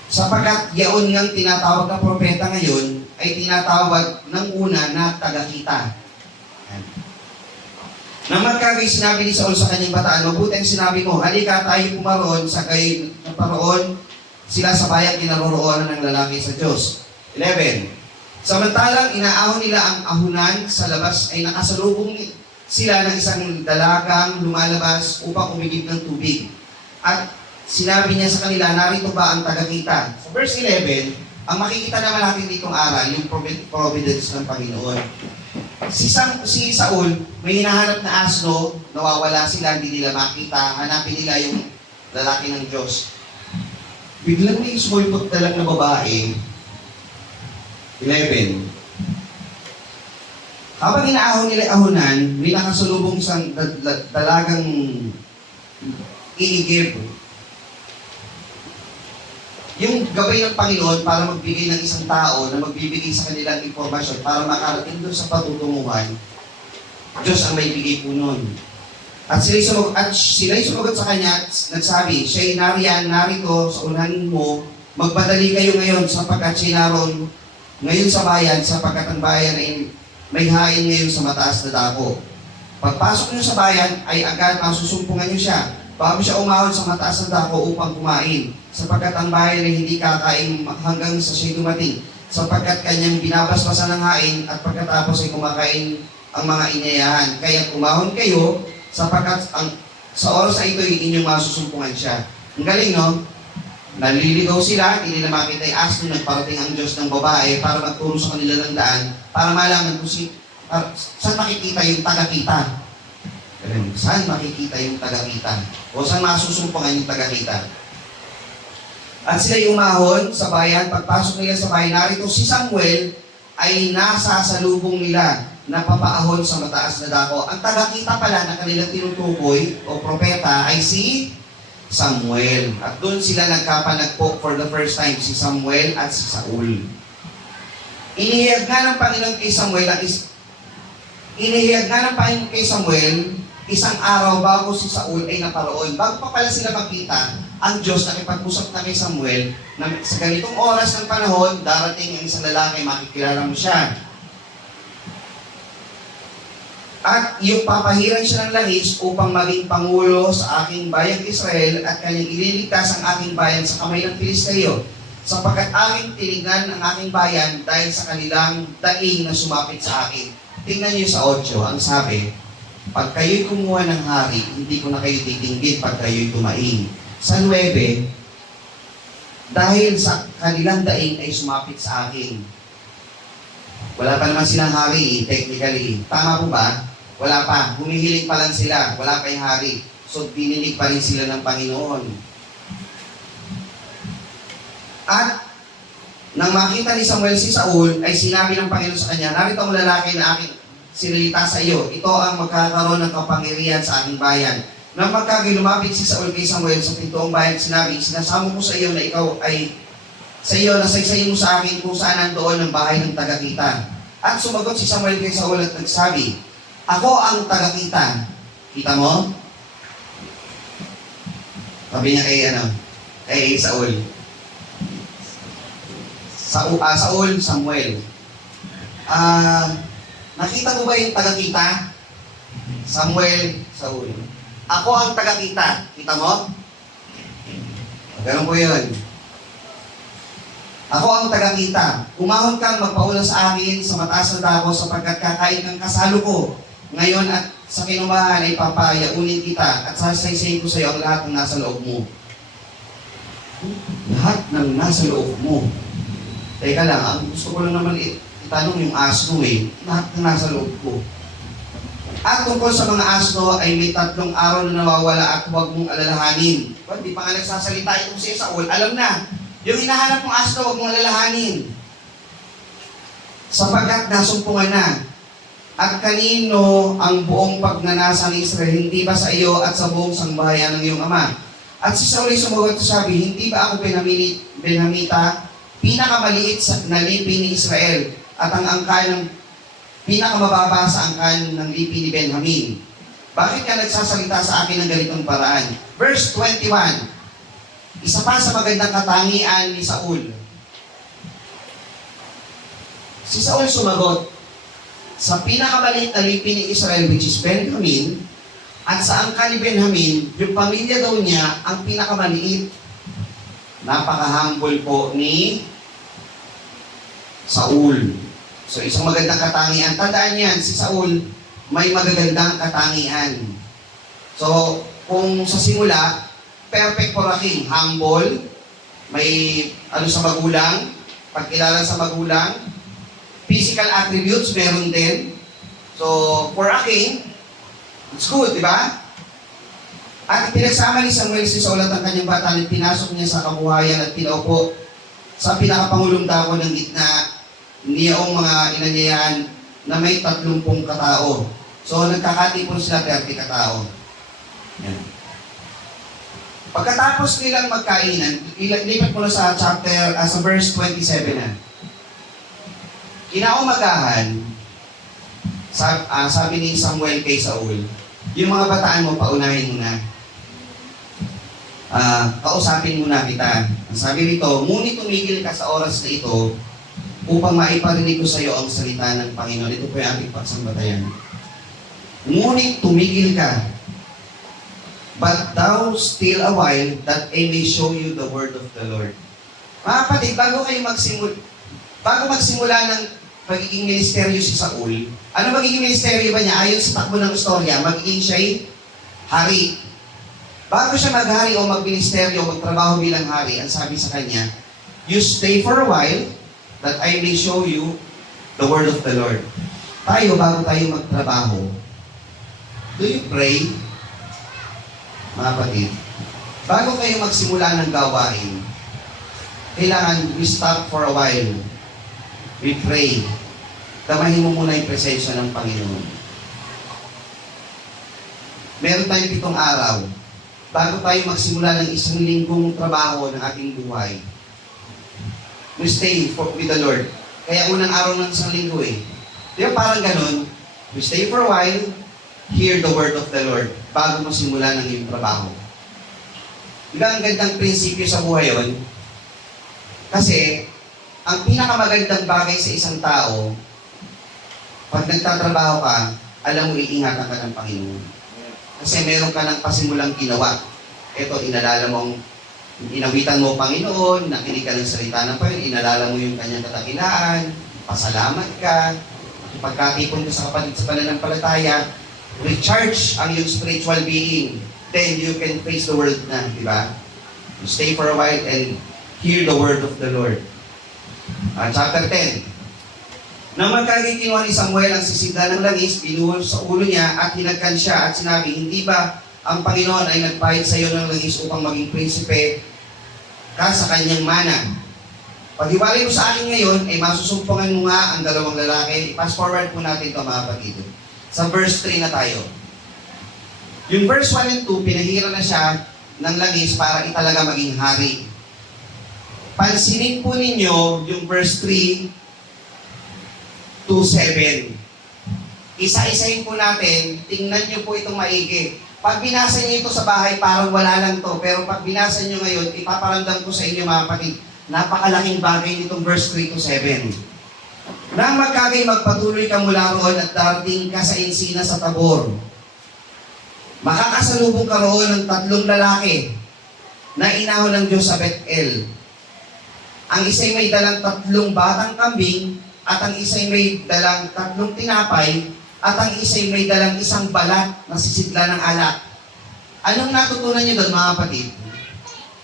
Sapagkat yaon ngang tinatawag na propeta ngayon, ay tinatawag ng una na tagakita. Nang magkagay sinabi ni Saul sa kanyang bataan, mabuti ang sinabi mo, halika tayo pumaroon sa kay naparoon sila sa bayang kinaroroonan ng lalaki sa Diyos. 11. Samantalang inaahon nila ang ahunan sa labas ay nakasalubong sila ng isang dalagang lumalabas upang umigib ng tubig. At sinabi niya sa kanila, narito ba ang tagakita? Sa verse 11, ang makikita naman natin ditong aral, yung providence ng Panginoon. Si Saul, may hinahanap na asno, nawawala sila, hindi nila makita, hanapin nila yung lalaki ng Diyos. Biglang may sumulpot na lang na babae, 11. Habang inaahon nila ahunan, may nakasalubong isang dalagang iigib. Yung gabay ng Panginoon para magbigay ng isang tao na magbibigay sa kanilang impormasyon para makarating doon sa patutunguhan, Diyos ang may bigay po nun. At sila'y sumagot sa kanya at nagsabi, siya'y nariyan, narito sa unahan mo, magpadali kayo ngayon sapagkat siya naroon ngayon sa bayan, sapagkat ang bayan ay may hain ngayon sa mataas na dako. Pagpasok niyo sa bayan, ay agad masusumpungan niyo siya bago siya umahon sa mataas na dako upang kumain, sapagkat ang bayan ay hindi kakain hanggang sa siya dumating, sapagkat kanyang binabasbasan ng hain at pagkatapos ay kumakain ang mga inayahan. Kaya umahon kayo, sapagkat sa oras na ito ay inyong masusumpungan siya. Ang galing, no? Naliligaw sila, hindi nila makita yung asno, nagparating ang Diyos ng babae para magturo sa kanila ng daan, para malaman kung saan makikita yung tagakita. Saan makikita yung tagakita? O saan masusumpungan yung tagakita? At sila'y umahon sa bayan, pagpasok nila sa bayan, narito si Samuel ay nasa salubong nila na papaahon sa mataas na dako. Ang tagakita pala na kanilang tinutukoy o propeta ay si Samuel. At doon sila nagkapanagpo for the first time, si Samuel at si Saul. Inihiyag nga ng Panginoon kay Samuel isang araw bago si Saul ay naparoon. Bago pa pala sila magkita, ang Diyos nakipag-usap na kay Samuel na sa ganitong oras ng panahon, darating ang isang lalaki, makikilala mo siya. At yung papahiran siya ng langis upang maging pangulo sa aking bayang Israel at kanyang ililigtas ang aking bayan sa kamay ng Filisteo, sapagkat aking tinignan ang aking bayan dahil sa kanilang daing na sumapit sa akin. Tingnan niyo sa 8, ang sabi, pag kayo'y kumuha ng hari, hindi ko na kayo titinggin pag kayo'y tumaing. Sa 9, dahil sa kanilang daing ay sumapit sa akin. Wala pa naman silang hari, technically. Tama po ba? Wala pa. Humihiling pa lang sila. Wala pa yung hari. So, dinilig pa rin sila ng Panginoon. At, nang makita ni Samuel si Saul, ay sinabi ng Panginoon sa kanya, narito ang lalaki na aking sinilita sa iyo. Ito ang magkakaroon ng kapangyarihan sa aking bayan. Nang magkagay lumapit si Saul kay Samuel sa pintuong bayan, sinabi, sinasamo ko sa iyo na ikaw ay sa iyo, nasaysayin mo sa akin kung saan nandoon ang bahay ng tagakita. At sumagot si Samuel kay Saul at nagsabi, ako ang tagakita. Kita mo? Sabi niya kay Saul. Saul, Samuel. Nakita mo ba yung tagakita? Samuel, Saul. Ako ang tagakita. Kita mo? Ganun po yun. Ako ang tagakita. Umahon kang magpauna sa akin sa mataas na dako sapagkat kakain ng kasalo ko. Ngayon at sa kinumahan ay papayaunin kita at sasaysayin ko sa iyo ang lahat ng nasa loob mo. Lahat ng nasa loob mo. Teka lang, ang gusto ko lang naman itanong yung asno lahat na nasa loob ko. At tungkol sa mga asno ay may 3 araw na nawawala at huwag mong alalahanin. Di pa nga nagsasalita itong si Saul, alam na, yung hinahanap mong asno, huwag mong alalahanin. Sapagkat nasumpungan na. At kanino ang buong pagnanasa ng Israel, hindi ba sa iyo at sa buong sangbahayan ng iyong ama? At si Saul ay sumagot at sabi, hindi ba ako Benhamita, pinakamaliit na lipi ni Israel, at ang angkan ng pinakamababa sa angkan ng lipi ni Benjamin? Bakit ka nagsasalita sa akin ng ganitong paraan? Verse 21, isa pa sa magandang katangian ni Saul. Si Saul sumagot, sa pinakamaliit na lipi ni Israel, which is Benjamin, at sa angkan ni Benjamin, yung pamilya daw niya ang pinakamaliit. Napaka-humble po ni Saul. So, isang magandang katangian. Tandaan yan, si Saul may magagandang katangian. So, kung sa simula, perfect for a king. Humble, may sa magulang, pagkilala sa magulang, physical attributes, meron din. So, for a king, it's good, di ba? At pinagsama ni Samuel si Saul at ang kanyang bata at pinasok niya sa kabuhayan at pinaupo sa pinakapangulong dako ng gitna niyong mga inanyayahan na may 30 katao. So, nagkakatipon sila 30 katao. Yan. Pagkatapos nilang magkainan, lipat mo na sa chapter, sa verse 27 na. Kinaumagahan, sabi ni Samuel kay Saul, yung mga bataan mo, paunahin mo na. Kausapin muna kita. Sabi rito, ngunit tumigil ka sa oras na ito upang maiparinig ko sa iyo ang salita ng Panginoon. Ito po yung ating pagsambatayan. Ngunit tumigil ka, but thou still a while that I may show you the word of the Lord. Mga kapatid, bago magsimula ng pagiging ministeryo si Saul, ano magiging ministeryo ba niya? Ayon sa takbo ng istorya, magiging siya'y hari. Bago siya maghari o magministeryo o magtrabaho bilang hari, ang sabi sa kanya, you stay for a while that I may show you the word of the Lord. Tayo, bago tayo magtrabaho, do you pray? Mga kapatid, bago kayo magsimula ng gawain, kailangan we stop for a while. We pray. Damahin mo muna yung presensya ng Panginoon. Meron tayong 7 araw. Bago tayo magsimula ng 1 linggong trabaho ng ating buhay, we stay with the Lord. Kaya unang araw ng 1 linggo Di ba parang ganun? We stay for a while, hear the word of the Lord, bago magsimula ng iyong trabaho. Di ba ang gandang prinsipyo sa buhay yun? Kasi, ang pinakamagandang bagay sa isang tao, pag nagtatrabaho ka, alam mo, iingatan ka ng Panginoon. Kasi meron ka ng pasimulang ginawa. Ito, inalala mo, inawitan mo Panginoon, nakinig ka ng salita ng Panginoon, inalala mo yung kanyang katakilaan, pasalamat ka, pagkatipon ka sa kapatid sa pananampalataya, recharge ang iyong spiritual being. Then you can face the world na, di ba? You stay for a while and hear the word of the Lord. Chapter 10. Nang magkaging kinuha ni Samuel ang sisidla ng langis, binuhol sa ulo niya at hinagkan siya at sinabi, hindi ba ang Panginoon ay nagpahid sa iyo ng langis upang maging prinsipe ka sa kanyang mana? Paghiwalay mo sa akin ngayon, ay masusumpungan mo nga ang 2 lalaki. Fast forward po natin ito, mga kapatid. Sa verse 3 na tayo. Yung verse 1 and 2, pinahira na siya ng langis para italaga maging hari. Pansinin po ninyo yung verse 3 to 7. Isa-isahin po natin, tingnan nyo po itong maigi. Pag binasa nyo ito sa bahay, parang wala lang to. Pero pag binasa nyo ngayon, ipaparamdam ko sa inyo, mga kapatid, napakalaking bagay nitong verse 3 to 7. Nang magkagay, magpatuloy ka mula roon at darating ka sa Encina sa Tabor. Makakasalubong ka roon ng 3 lalaki na inahon ng Diyos sa Bethel. Ang isa'y may dalang 3 batang kambing, at ang isa'y may dalang 3 tinapay, at ang isa'y may dalang 1 balat na sisidla ng alak. Anong natutunan niyo doon, mga kapatid?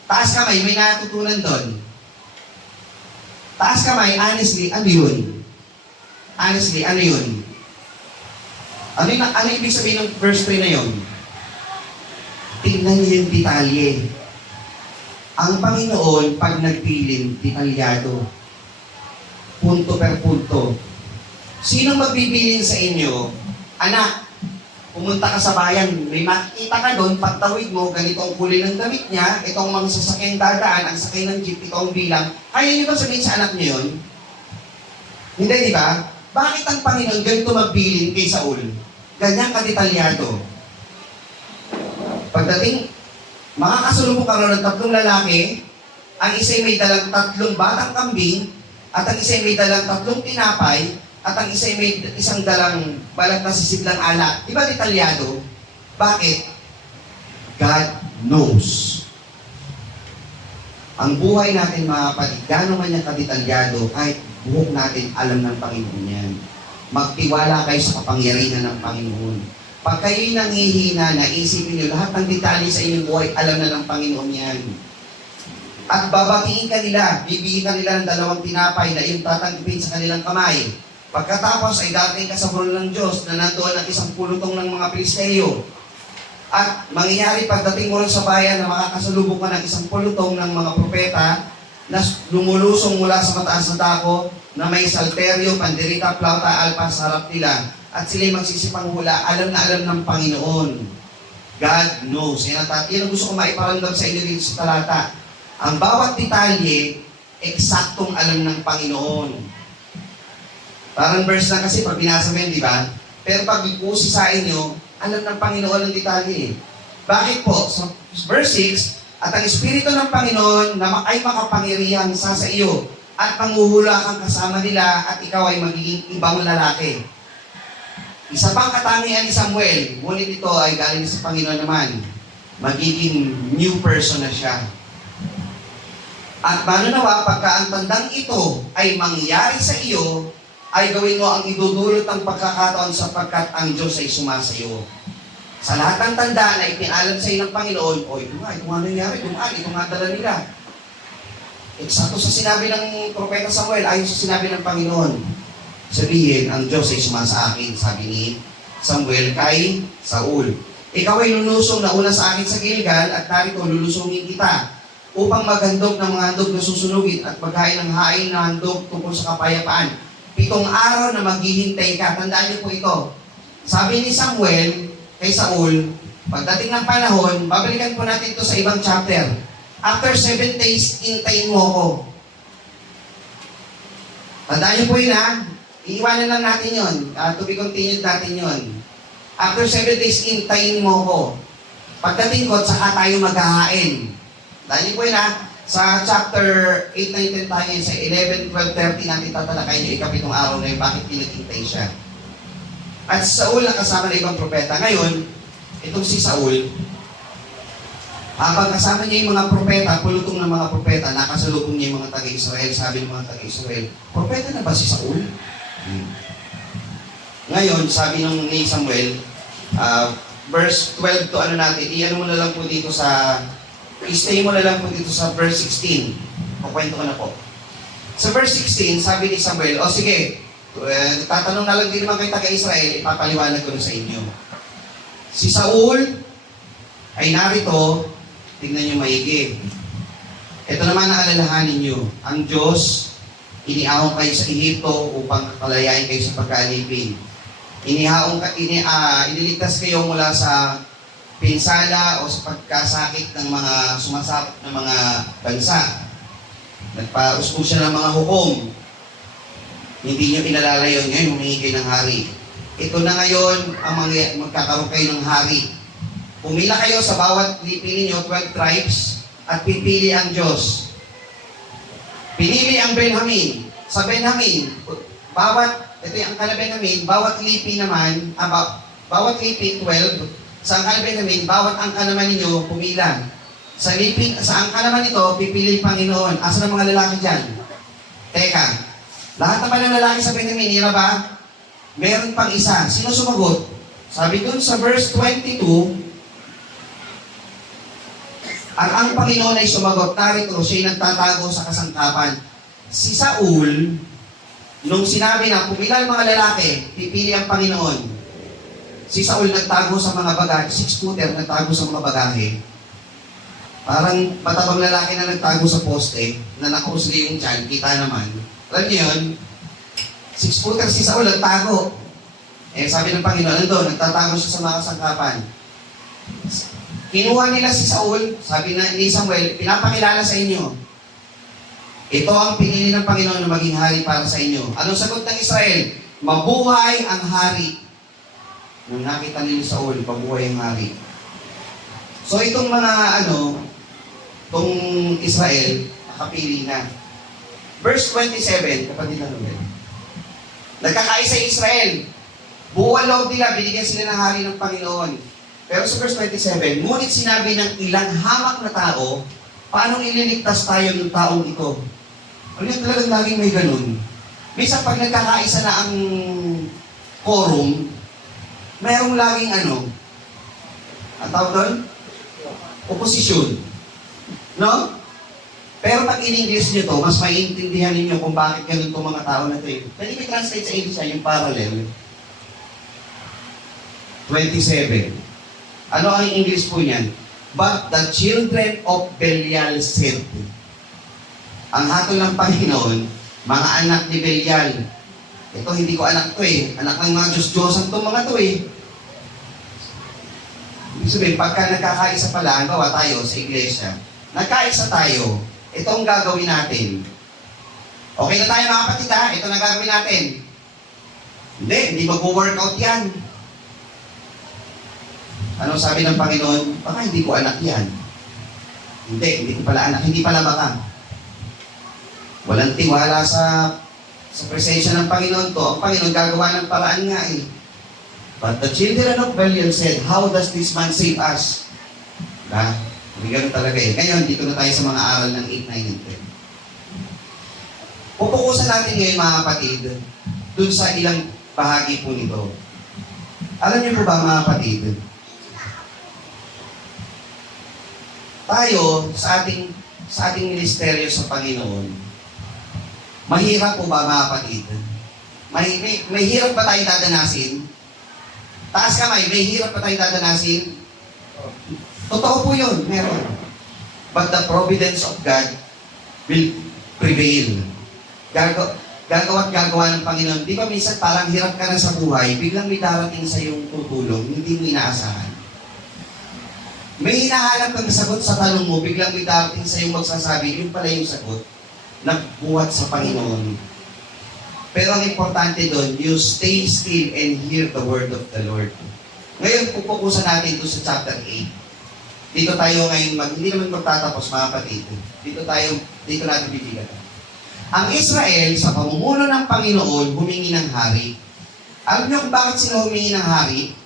Taas kamay, may natutunan doon. Taas kamay, honestly, ano yun? honestly, ano yun? Ano ibig sabihin ng verse 3 na yun? Tingnan niyo yung detalye. Ang Panginoon, pag nagpiling, detalyado. Punto per punto. Sinong magbibilin sa inyo? Anak, pumunta ka sa bayan, may makikita ka doon, pagtawid mo, ganito ang kulay ng damit niya, itong mga sasakyan dadaan, ang sakay ng jeep, ito ang bilang. Kaya niyo ba sabihin sa anak niyo yun? Hindi, di ba? Bakit ang Panginoon ganito magbilin kay Saul? Ganyan kadetalyado. Pagdating, makakasulubong ka ng 3 lalaki, ang isa'y may dalang 3 batang kambing, at ang isa'y may dalang 3 tinapay, at ang isa'y may isang dalang balat na sisidlang ala. Di ba detalyado? Bakit? God knows. Ang buhay natin, mga kapatid, gano'n man yan kadetalyado, kahit buhok natin, alam ng Panginoon yan. Magtiwala kayo sa kapangyarihan ng Panginoon. Pag kayo'y nangihina, naisipin nyo, lahat ng detalye sa inyong buhay, alam na ng Panginoon yan. At babatiin ka nila, bibigyan ka nila ng 2 tinapay na iyong tatanggapin sa kanilang kamay. Pagkatapos ay darating ka sa bulo ng Diyos na nandoon ang isang pulutong ng mga Pilisteo. At mangyayari pagdating mo rin sa bayan na makakasalubong ka ng isang pulutong ng mga propeta na lumulusong mula sa mataas na dako na may salterio, panderita, plauta, alpa sa harap nila. At sila'y magsisipanghula, alam na alam ng Panginoon. God knows. Yan ang gusto ko maiparamdam sa inyo dito sa talata. Ang bawat detalye, eksaktong alam ng Panginoon. Parang verse na kasi pag binasa mo yun, di ba? Pero pag ipusi sa inyo, alam ng Panginoon ang detalye. Bakit po? Sa verse 6, at ang Espiritu ng Panginoon na ay makapangyarihan sa iyo at panguhula kang kasama nila at ikaw ay magiging ibang lalaki. Isa pang katangian ni Samuel, ngunit ito ay galing sa Panginoon naman. Magiging new person na siya. At mananawa, pagka ang tandang ito ay mangyari sa iyo, ay gawin mo ang idudulot ng pagkakataon sapagkat ang Diyos ay sumasayo. Sa lahat ng tanda na ipinalam sa iyo ng Panginoon, ito nga nangyari, ito nga dala nila. Eksakto sa sinabi ng Propeta Samuel, ayon sa sinabi ng Panginoon. Sabihin, ang Diyos ay sumasa akin, sabi ni Samuel kay Saul. Ikaw ay lulusong na una sa akin sa Gilgal at narito lulusungin kita upang maghandog ng mga handog na susunugin at maghain ng hain na handog tungkol sa kapayapaan. 7 araw na maghihintay ka. Tandaan niyo po ito. Sabi ni Samuel kay Saul, pagdating ng panahon, babalikan po natin ito sa ibang chapter. After 7 days, hintayin mo ako. Tandaan niyo po yun ha. Iiwanan lang natin yun. To be continued natin yun. After 7 days, hintayin mo ako. Pagdating ko, saka tayo maghahain. Tandaan niyo po yun ha. Sa chapter 8, 9, 10 tayo yun, sa 11, 12, 13 natin tatalakayin yung ikapitong araw na yun, bakit pinaghintay siya. At si Saul nakasama na ibang propeta. Ngayon, itong si Saul, habang kasama niya yung mga propeta, pulutong ng mga propeta, nakasalubong niya yung mga taga-Israel, sabi ng mga taga-Israel, propeta na ba si Saul? Ngayon, sabi ni Samuel, verse 12 to natin, iyan mo na lang po dito i-stay mo na lang po dito sa verse 16. Kukwento ko na po. Sa verse 16, sabi ni Samuel, sige, tatanong na lang din naman kay taga-Israel, ipapaliwanag ko na sa inyo. Si Saul ay narito, tingnan nyo maigi. Ito naman ang alalahanin nyo. Ang Diyos, iniahon kayo sa Ehipto upang palayain kayo sa pagkaalipin. Iniligtas kayo mula sa pinsala o sa pagkasakit ng mga sumasapot ng mga bansa. Nagpauspo siya ng mga hukom. Hindi nyo inalala yun. Ngayon, humingi kayo ng hari. Ito na ngayon ang magkakaroon kayo ng hari. Pumila kayo sa bawat lipi ninyo, 12 tribes, at pipili ang Diyos. Pinili ang Benjamin. Sa Benjamin, ito yung angka na Benjamin, bawat lipi naman, bawat lipi 12, sa angka na Benjamin, bawat angka naman ninyo, pumila. Sa angka naman ito, pipili Panginoon. Asa ng mga lalaki dyan? Teka, lahat naman ng lalaki sa Benjamin, hira ba? Meron pang isa. Sino sumagot? Sabi dun sa verse 22, ang Panginoon ay sumagot, narito, siya'y nagtatago sa kasangkapan. Si Saul Nung sinabi na, kung ilan mga lalaki, pipili ang Panginoon, si Saul nagtago sa mga bagahe, 6-footer nagtago sa mga bagahe. Parang matabang lalaki na nagtago sa poste, na nakausli yung tiyan, kita naman. Alam niyo yun, 6-footer si Saul nagtago. Eh sabi ng Panginoon, nandun, nagtatago siya sa mga sangkapan. Kinuha nila si Saul, sabi na ni Samuel, pinapakilala sa inyo. Ito ang pinili ng Panginoon na maging hari para sa inyo. Anong sagot ng Israel? Mabuhay ang hari. Nung nakita nila Saul, mabuhay ang hari. So itong mga itong Israel, nakapili na. Verse 27, kapatid na Noel. Nagkakaisa Israel. Buo ang loob nila, binigyan sila ng hari ng Panginoon. Pero sa verse 27, ngunit sinabi ng ilang hamak na tao, paano ililigtas tayo ng taong ito? Ano yung talagang laging may ganun? Minsan pag nagkakaisa na ang quorum, mayroong laging ang tawag doon? Oposisyon. No? Pero pag in-English nyo to, mas maiintindihan ninyo kung bakit ganun itong mga tao na ito eh. Pwede may translate sa English yung parallel. 27. Ano ang English po niyan? But the children of Belial said, ang hatol ng Panginoon, mga anak ni Belial. Ito, hindi ko anak to eh. Anak ng mga Diyos-Diyosan itong mga to eh. Ibig sabihin, pagka nagkakaisa pala, halimbawa tayo sa iglesia, nagkaisa tayo, ito ang gagawin natin. Okay na tayo mga kapatid ha? Ito na gagawin natin. Hindi mag-workout yan. Anong sabi ng Panginoon? Baka hindi ko anak yan. Hindi ko pala anak. Hindi pala baka. Walang tiwala sa presensya ng Panginoon to. Ang Panginoon gagawa ng paraan nga eh. But the children of Belial said, how does this man save us? Hindi ganun talaga eh. Ngayon, dito na tayo sa mga aral ng 8, 9, and 10. Pupukusan natin ngayon mga kapatid, dun sa ilang bahagi po nito. Alam niyo po ba mga kapatid, tayo sa ating ministeryo sa Panginoon, mahirap po ba mga kapatid? May hirap ba tayong dadanasin? Taas kamay, may hirap ba tayong dadanasin? Totoo po yun, meron. But the providence of God will prevail. Gagawa ng Panginoon. Di ba minsan parang hirap ka na sa buhay, biglang may darating sa iyong tutulong, hindi mo inaasahan. May hinahanap kang sagot sa tanong mo, biglang may darating sa iyong magsasabi, yun pala yung sagot. Nagbuhat sa Panginoon. Pero ang importante doon, you stay still and hear the word of the Lord. Ngayon, pupukusan natin doon sa chapter 8. Dito tayo ngayon, hindi naman magtatapos mga kapatid. Dito natin bibigan. Ang Israel, sa pamumuno ng Panginoon, humingi ng hari. Alam niyo kung bakit sila humingi ng hari?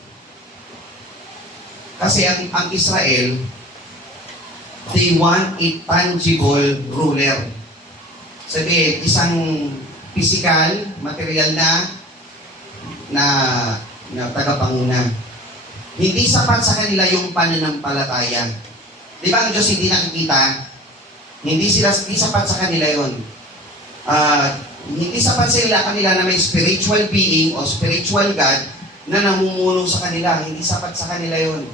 Kasi ang Israel, they want a tangible ruler. Sabihin, isang physical, material na tagapanguna. Hindi sapat sa kanila yung pananampalataya. Di ba ang Diyos hindi nakikita? Hindi sapat sa kanila yun. Hindi sapat sa kanila na may spiritual being o spiritual God na namumuno sa kanila. Hindi sapat sa kanila yun.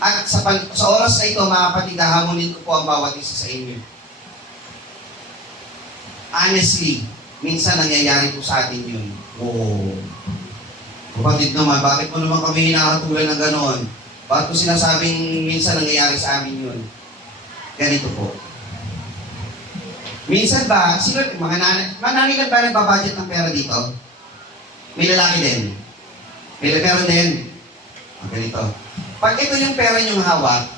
At sa oras na ito, mga kapatid, hahamunin ko po ang bawat isa sa inyo. Honestly, minsan nangyayari po sa atin yun. Kapatid naman, bakit mo naman kami hinahatulan ng gano'n? Bakit ko sinasabing minsan nangyayari sa amin yun? Ganito po. Minsan ba, mga nanay ba nagbabudget ng pera dito? May lalaki din. May meron din. Ganito. Pag ito yung pera niyong hawak,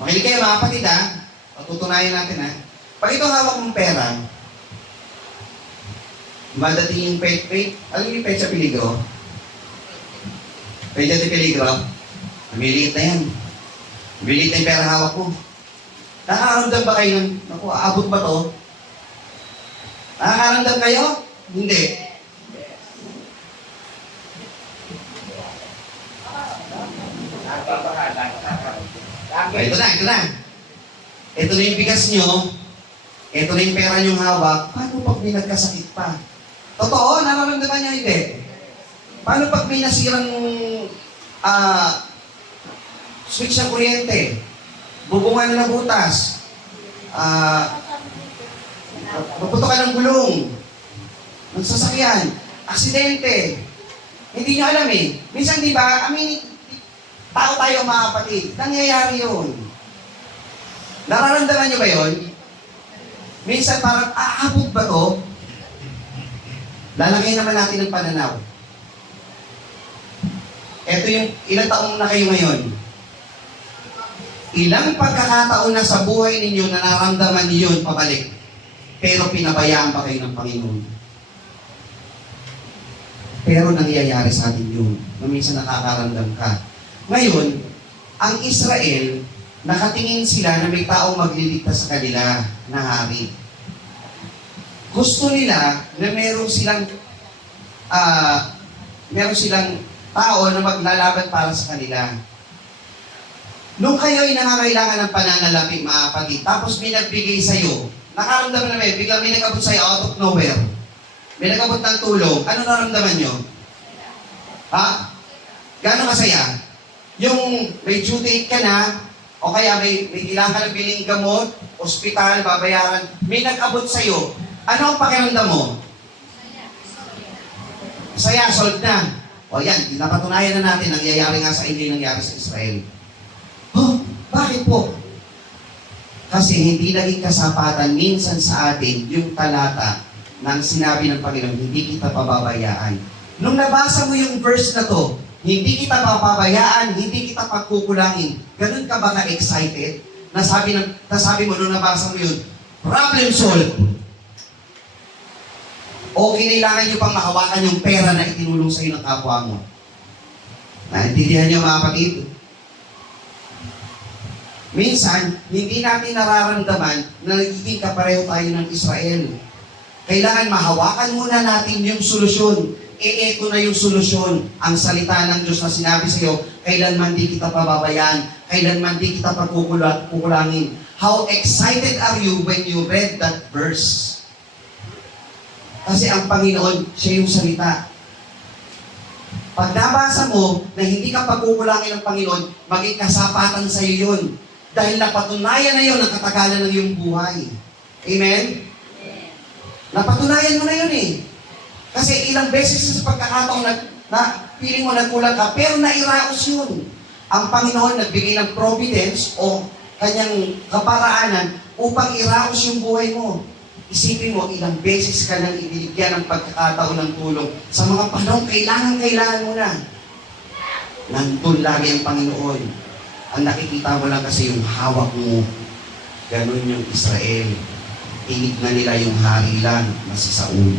makinig kayo mga kapatid ha, patutunayan natin ha. Pag ito hawak mong pera, madating yung alam yung pet sa peligro? Pet sa peligro? Maliit na yan. Maliit na yung pera hawak ko. Nakakaramdam ba kayo nun? Naku, aabot ba to? Nakakaramdam kayo? Hindi. Ito na. Ito na yung bigas nyo. Ito na yung pera nyong hawak. Paano pag may nagkasakit pa? Totoo, nararamdaman niya hindi. Paano pag may nasirang switch ng kuryente? Bubungan na ng butas? Maputokan ng gulong? Ng sasakyan? Aksidente? Hindi niyo alam eh. Minsan di ba, tao tayo mga kapatid, nangyayari yun. Nararamdaman niyo ba yun? Minsan parang, aabot ba to? Lalagay naman natin ng pananaw. Ito yung, ilang taong na kayo ngayon? Ilang pagkakataon na sa buhay ninyo na nararamdaman niyo yun pabalik, pero pinabayaan pa kayo ng Panginoon. Pero nangyayari sa atin yun, na minsan nakakaramdam ka. Ngayon, ang Israel, nakatingin sila na may taong magliligtas sa kanila na hari. Gusto nila na meron silang tao na maglalaban para sa kanila. Nung kayo ay nangangailangan ng pananalapi, mga kapatid, tapos may nagbigay sa'yo, nakaramdaman na biglang may nag-abot sa'yo out of nowhere. May nag-abot ng tulong, ano naramdaman nyo? Ha? Gano'ng kasaya? Yung may due date ka na, o kaya may kailangan ka ng biling gamot, ospital, babayaran, may nag-abot sa'yo, ano ang pakiramdam mo? Saya, solved na. O yan, napatunayan na natin, nangyayari nga sa inyo, nangyayari sa Israel. Oh, bakit po? Kasi hindi naging kasapatan minsan sa atin yung talata ng sinabi ng Panginoon, hindi kita pababayaan. Nung nabasa mo yung verse na to, hindi kita papabayaan, hindi kita pagkukulangin. Ganun ka ba ka-excited? Nasabi mo nung nabasa mo yun, problem solved. O kinailangan nyo pang makawakan yung pera na itinulong sa'yo ng kapwa mo. Naintindihan nyo mga kapatid? Minsan, hindi natin nararamdaman na nagiging kapareho tayo ng Israel. Kailangan mahawakan muna natin yung solusyon. Eto na yung solusyon. Ang salita ng Diyos na sinabi sa iyo, kailanman di kita pababayaan, kailanman di kita pagkukulangin. How excited are you when you read that verse? Kasi ang Panginoon, siya yung salita. Pag nabasa mo na hindi ka pagkukulangin ng Panginoon, maging kasapatan sa iyo yun. Dahil napatunayan na yun ang katagalan ng iyong buhay. Amen? Napatunayan mo na yun eh. Kasi ilang beses sa pagkakataong na feeling mo nagkulang ka, pero nairaos yun. Ang Panginoon nagbigay ng providence o kanyang kaparaanan upang iraos yung buhay mo. Isipin mo, ilang beses ka nang ibigyan ng pagkakataon ng tulong sa mga panahon kailangan mo na. Nandun lagi ang Panginoon. Ang nakikita mo lang kasi yung hawak mo. Ganun yung Israel. Tinignan nila yung hari lang na si Saul.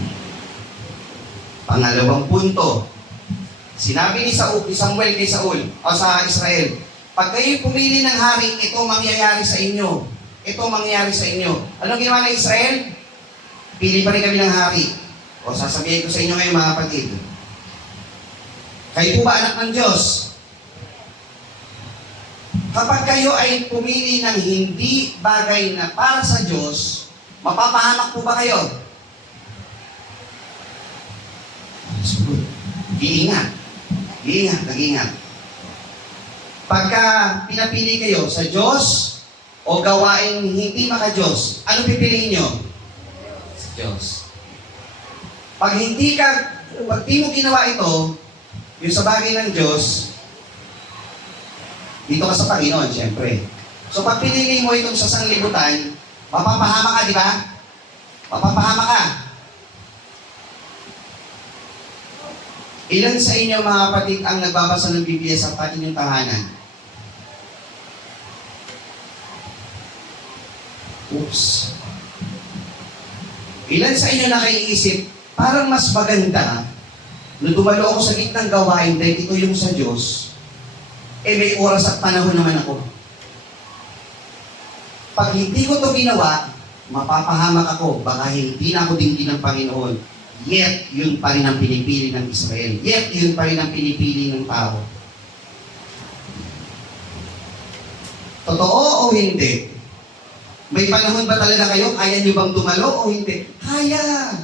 Pangalawang punto, sinabi ni Samuel kay Saul, o sa Israel, pag kayo pumili ng hari, ito mangyayari sa inyo. Ito mangyayari sa inyo. Anong ginawa ng Israel? Pili pa rin kami ng hari. O sasabihin ko sa inyo ngayon mga kapatid. Kayo po ba anak ng Diyos? Kapag kayo ay pumili ng hindi bagay na para sa Diyos, mapapahamak po ba kayo? Iingat. Nag-iingat. Pagka pinapili kayo sa Diyos o gawain hindi maka-Diyos, ano pipiliin nyo? Sa Diyos. Pag di mo ginawa ito, yung sa bagay ng Diyos, dito ka sa Panginoon, siyempre. So pag pinili mo itong sa sanglibutan, mapapahama ka, di ba? Mapapahama ka. Ilan sa inyo mga kapatid ang nagbabasa ng Biblia sa inyong tahanan? Oops. Ilan sa inyo nakaiisip, parang mas maganda na dumalo ako sa gitnang gawain dahil ito yung sa Diyos, may oras at panahon naman ako. Pag hindi ko ito ginawa, mapapahamak ako, baka hindi na ako dinggin ng Panginoon. Yet, yun pa rin ang pinipili ng Israel. Yet, yun pa rin ang pinipili ng tao. Totoo o hindi? May panahon ba talaga kayo? Kaya nyo bang dumalo o hindi? Kaya!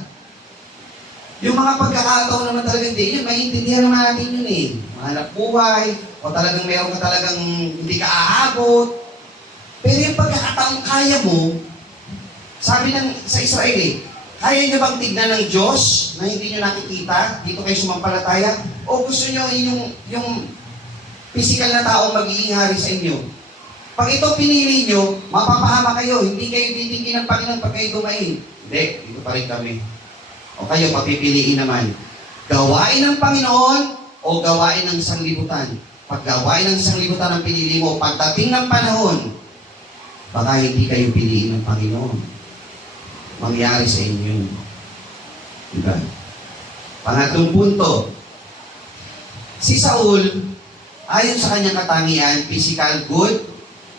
Yung mga pagkakataon naman talaga hindi, yun, maintindihan naman natin yun eh. Mahanap buhay, o talagang meron ka talagang hindi ka aabot. Pero yung pagkakataon kaya mo, sabi sa Israel eh, kaya nyo bang tignan ng Diyos na hindi nyo nakikita? Dito kayo sumampalataya? O gusto nyo yung physical na tao magiging hari sa inyo? Pag ito pinili nyo, mapapahama kayo. Hindi kayo titingin ng Panginoon pag kayo dumain. Hindi, dito pa rin kami. O kayo, papipiliin naman. Gawain ng Panginoon o gawain ng sanglibutan? Pag gawain ng sanglibutan ang pinili mo, pagdating ng panahon, baka hindi kayo piliin ng Panginoon. Mangyari sa inyo. Diba? Pangatlong punto, si Saul, ayon sa kanyang katangian, physical good,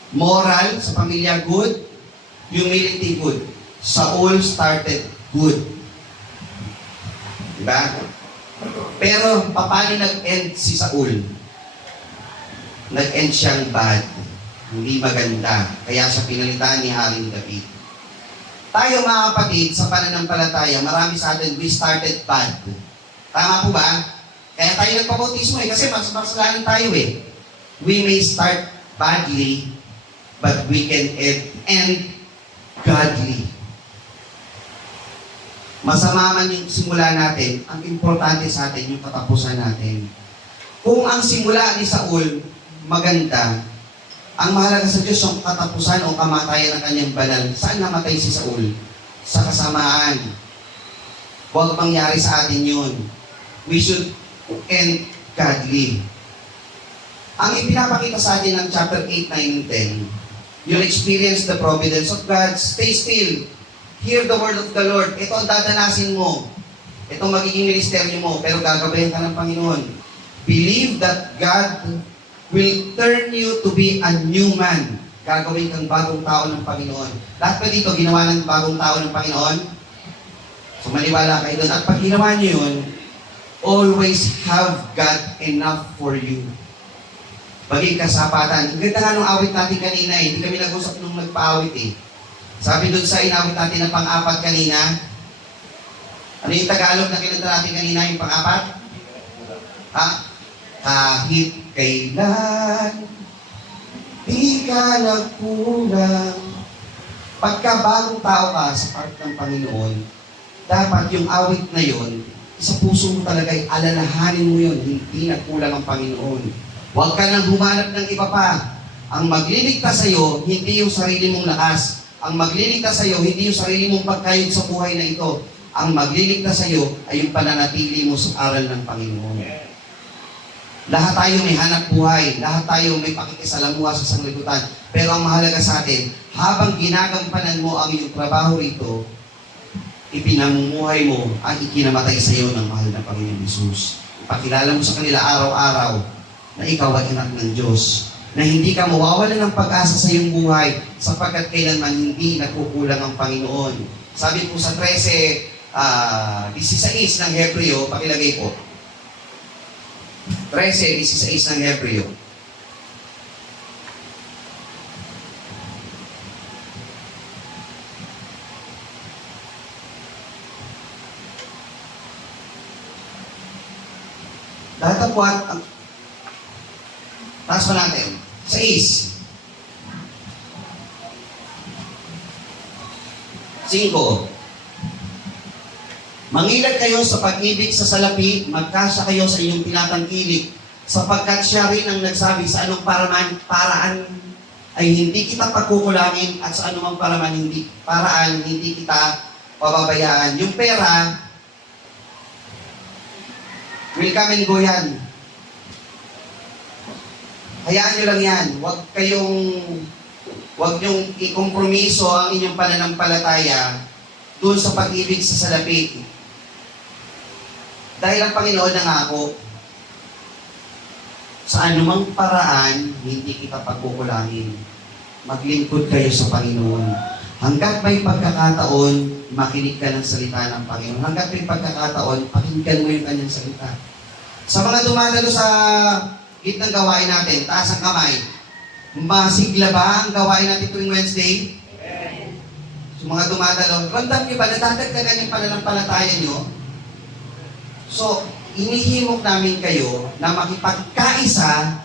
moral sa pamilya good, humility good. Saul started good. Diba? Pero, paano nag-end si Saul? Nag-end siyang bad. Hindi maganda. Kaya siya pinalitan ni Haring David. Tayo mga kapatid, sa pananampalataya, marami sa atin, we started bad. Tama po ba? Kaya tayo nagpabautismo eh, kasi makasalanan tayo eh. We may start badly, but we can end godly. Masama man yung simula natin, ang importante sa atin yung katapusan natin. Kung ang simula ni Saul maganda, ang mahalaga sa Diyos yung katapusan o kamatayan ng kanyang banal. Saan namatay si Saul? Sa kasamaan. Huwag mangyari sa atin yun. We should end godly. Ang ipinapakita sa atin ng chapter 8, 9, 10, you'll experience the providence of God. Stay still. Hear the word of the Lord. Ito ang dadanasin mo. Ito ang magiging ministeryo mo. Pero gagabayan ka ng Panginoon. Believe that God will turn you to be a new man. Gagawin kang bagong tao ng Panginoon. Lahat ba dito ginawa ng bagong tao ng Panginoon? So maniwala kayo doon. At pag ginawa niyo yun, always have God enough for you. Maging kasapatan. Ang ganda nga nung awit natin kanina eh. Hindi kami nag-usap nung nagpa-awit eh. Sabi doon sa inawit natin ng pang-apat kanina, ano yung Tagalog na kinanta natin kanina, yung pang-apat? Ha? Kahit kailan, di ka nagkulang. Pagka bagong tao ka sa part ng Panginoon, dapat yung awit na yon, sa puso mo talaga ay alalahanin mo yun, hindi nagkulang ang Panginoon. Huwag ka nang humanap ng iba pa. Ang magliligtas sa iyo, hindi yung sarili mong lakas. Ang magliligtas sa iyo, hindi yung sarili mong pagkayod sa buhay na ito. Ang magliligtas sa iyo ay yung pananatili mo sa aral ng Panginoon. Lahat tayo may hanap buhay, lahat tayo may pakikisalamuha sa sanglibutan. Pero ang mahalaga sa atin, habang ginagampanan mo ang iyong trabaho rito, ipinamumuhay mo ang ikinamatay sa iyo ng mahal na Panginoon Jesus. Ipakilala mo sa kanila araw-araw na ikaw ay anak ng Diyos, na hindi ka mawawalan ng pag-asa sa iyong buhay sapagkat kailanman hindi nagkukulang ang Panginoon. Sabi po sa 13:16 ng Hebreo, pakilagay po. 13:16 ng Hebreo. Datapwat, taas pa natin. 6. 5. Mangilag kayo sa pag-ibig sa salapi, magkasya kayo sa inyong tinatangkilik, sapagkat siya rin ang nagsabi sa anong paraan ay hindi kita pagkukulangin at sa anumang paraan hindi kita pababayaan. Yung pera, will come and go yan. Hayaan nyo lang yan. Huwag nyong ikompromiso ang inyong pananampalataya doon sa pag-ibig sa salapi. Dahil ang Panginoon nangako, sa anumang paraan, hindi kita pagkukulangin. Maglingkod kayo sa Panginoon. Hanggat may pagkakataon, makinig ka ng salita ng Panginoon. Hanggat may pagkakataon, pakinggan mo yung kanyang salita. Sa mga dumadalo sa gitnang gawain natin, taas ang kamay. Masigla ba ang gawain natin tuwing Wednesday? Yung mga dumadalaw, ramdam niyo ba, nadadagdagan yung pananampalataya niyo? So, inihimok namin kayo na makipagkaisa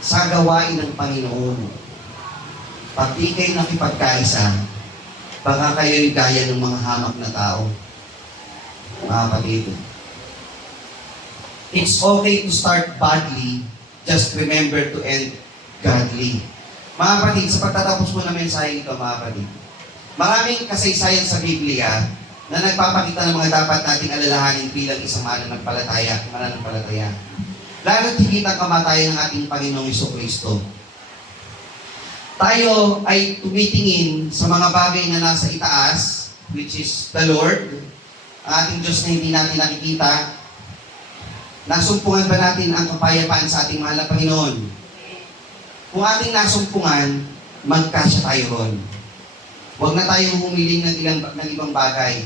sa gawain ng Panginoon. Pag di kayo nakipagkaisa, baka kayo'y gaya ng mga hamak na tao. Mga kapatid. It's okay to start badly, just remember to end godly. Mga kapatid, sa pagtatapos po ng mensahe ito, mga kapatid, maraming kasaysayan sa Biblia na nagpapakita ng mga dapat nating alalahanin bilang isang mananampalataya. Lalo't higit ang kamatayan ng ating Panginoong Jesucristo. Tayo ay tumitingin sa mga bagay na nasa itaas, which is the Lord, ang ating Diyos na hindi natin nakikita. Nasumpungan ba natin ang kapayapaan sa ating mahal na Panginoon? Kung ating nasumpungan, magkasya tayo ron. Huwag na tayong humiling ng ibang bagay.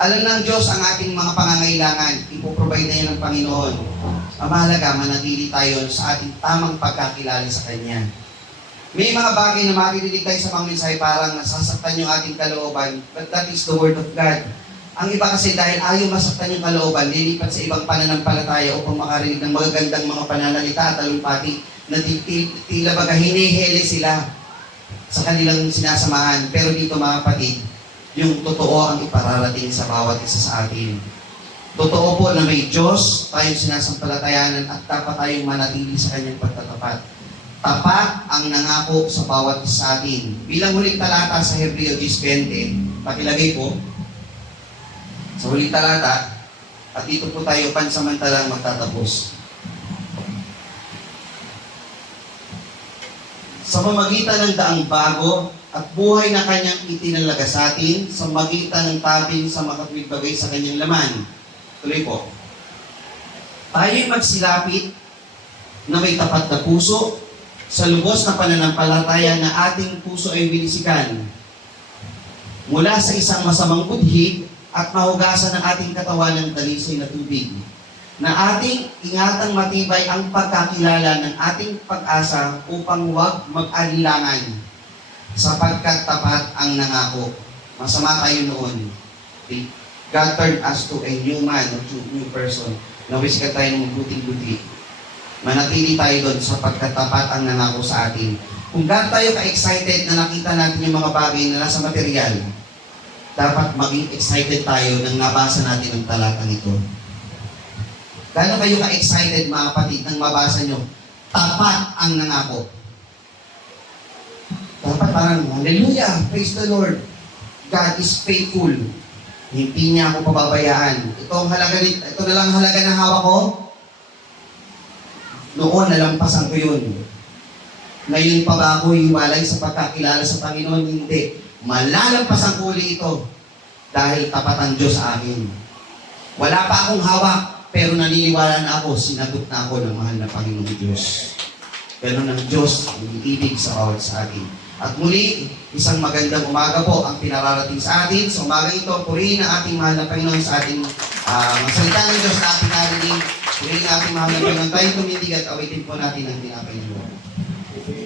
Alam ng Diyos ang ating mga pangangailangan. Ipoprovide na yan ng Panginoon. Ang mahalaga, manatili tayo sa ating tamang pagkakilala sa Kanya. May mga bagay na maririnig tayo sa mga mensahe parang nasasaktan yung ating kalooban, but that is the Word of God. Ang iba kasi dahil ayaw masaktan yung kalooban, lilipat sa ibang pananampalataya upang makarinig ng magagandang mga pananalita at talumpati na tila baga hinihili sila sa kanilang sinasamahan. Pero dito mga kapatid, yung totoo ang ipararating sa bawat isa sa atin. Totoo po na may Diyos tayong sinasampalatayanan at dapat tayong manatili sa Kanyang pagtatapat. Tapat ang nangako sa bawat isa sa atin. Bilang huling talata sa Hebreo 10:20, pakilagay po, sa huling talata, at dito po tayo pansamantalang magtatapos. Sa pamamagitan ng daang bago at buhay na Kanyang itinalaga sa atin, sa magitan ng tabing sa makatwid bagay sa Kanyang laman. Tuloy po. Tayo'y magsilapit na may tapat na puso, sa lubos na pananampalataya na ating puso ay binisikan mula sa isang masamang budhi at mahugasan ng ating katawan ng dalisay na tubig, na ating ingatang matibay ang pagkakilala ng ating pag-asa upang huwag mag-alilangan, sapagkat tapat ang nangako. Masama tayo noon. Okay? God turned us to a new man, to a new person. Nawiskat tayo ng mabuting-buti. Manatili tayo doon sapagkat tapat ang nangako sa atin. Kung gaano tayo ka-excited na nakita natin yung mga bagay na nasa material, dapat maging excited tayo nang nabasa natin ang talatang ito. Gaano kayo ka-excited mga kapatid nang mabasa nyo, tapat ang nangako. Dapat parang, hallelujah, praise the Lord. God is faithful. Hindi niya ako pababayaan. Ito na lang halaga ng hawak ko. Noon, nalampasan ko yun. Ngayon pa ba ako hiwalay sa pagkakilala sa Panginoon? Hindi. Malalampasan ko uli ito dahil tapat ang Diyos sa akin. Wala pa akong hawak, pero naniniwala na ako, sinagot na ako ng mahal na Panginoong Diyos. Pero ng Diyos, ang ibig sa bawat sa atin. At muli, isang magandang umaga po ang pinararating sa atin. Sa umaga ito, purihin ang ating mahal na Panginoon sa ating magsalita ng Diyos na ating narinig. Purihin ang ating mahal na Panginoon. Tayo tumindig at awitin po natin ang tinapay ng Lord.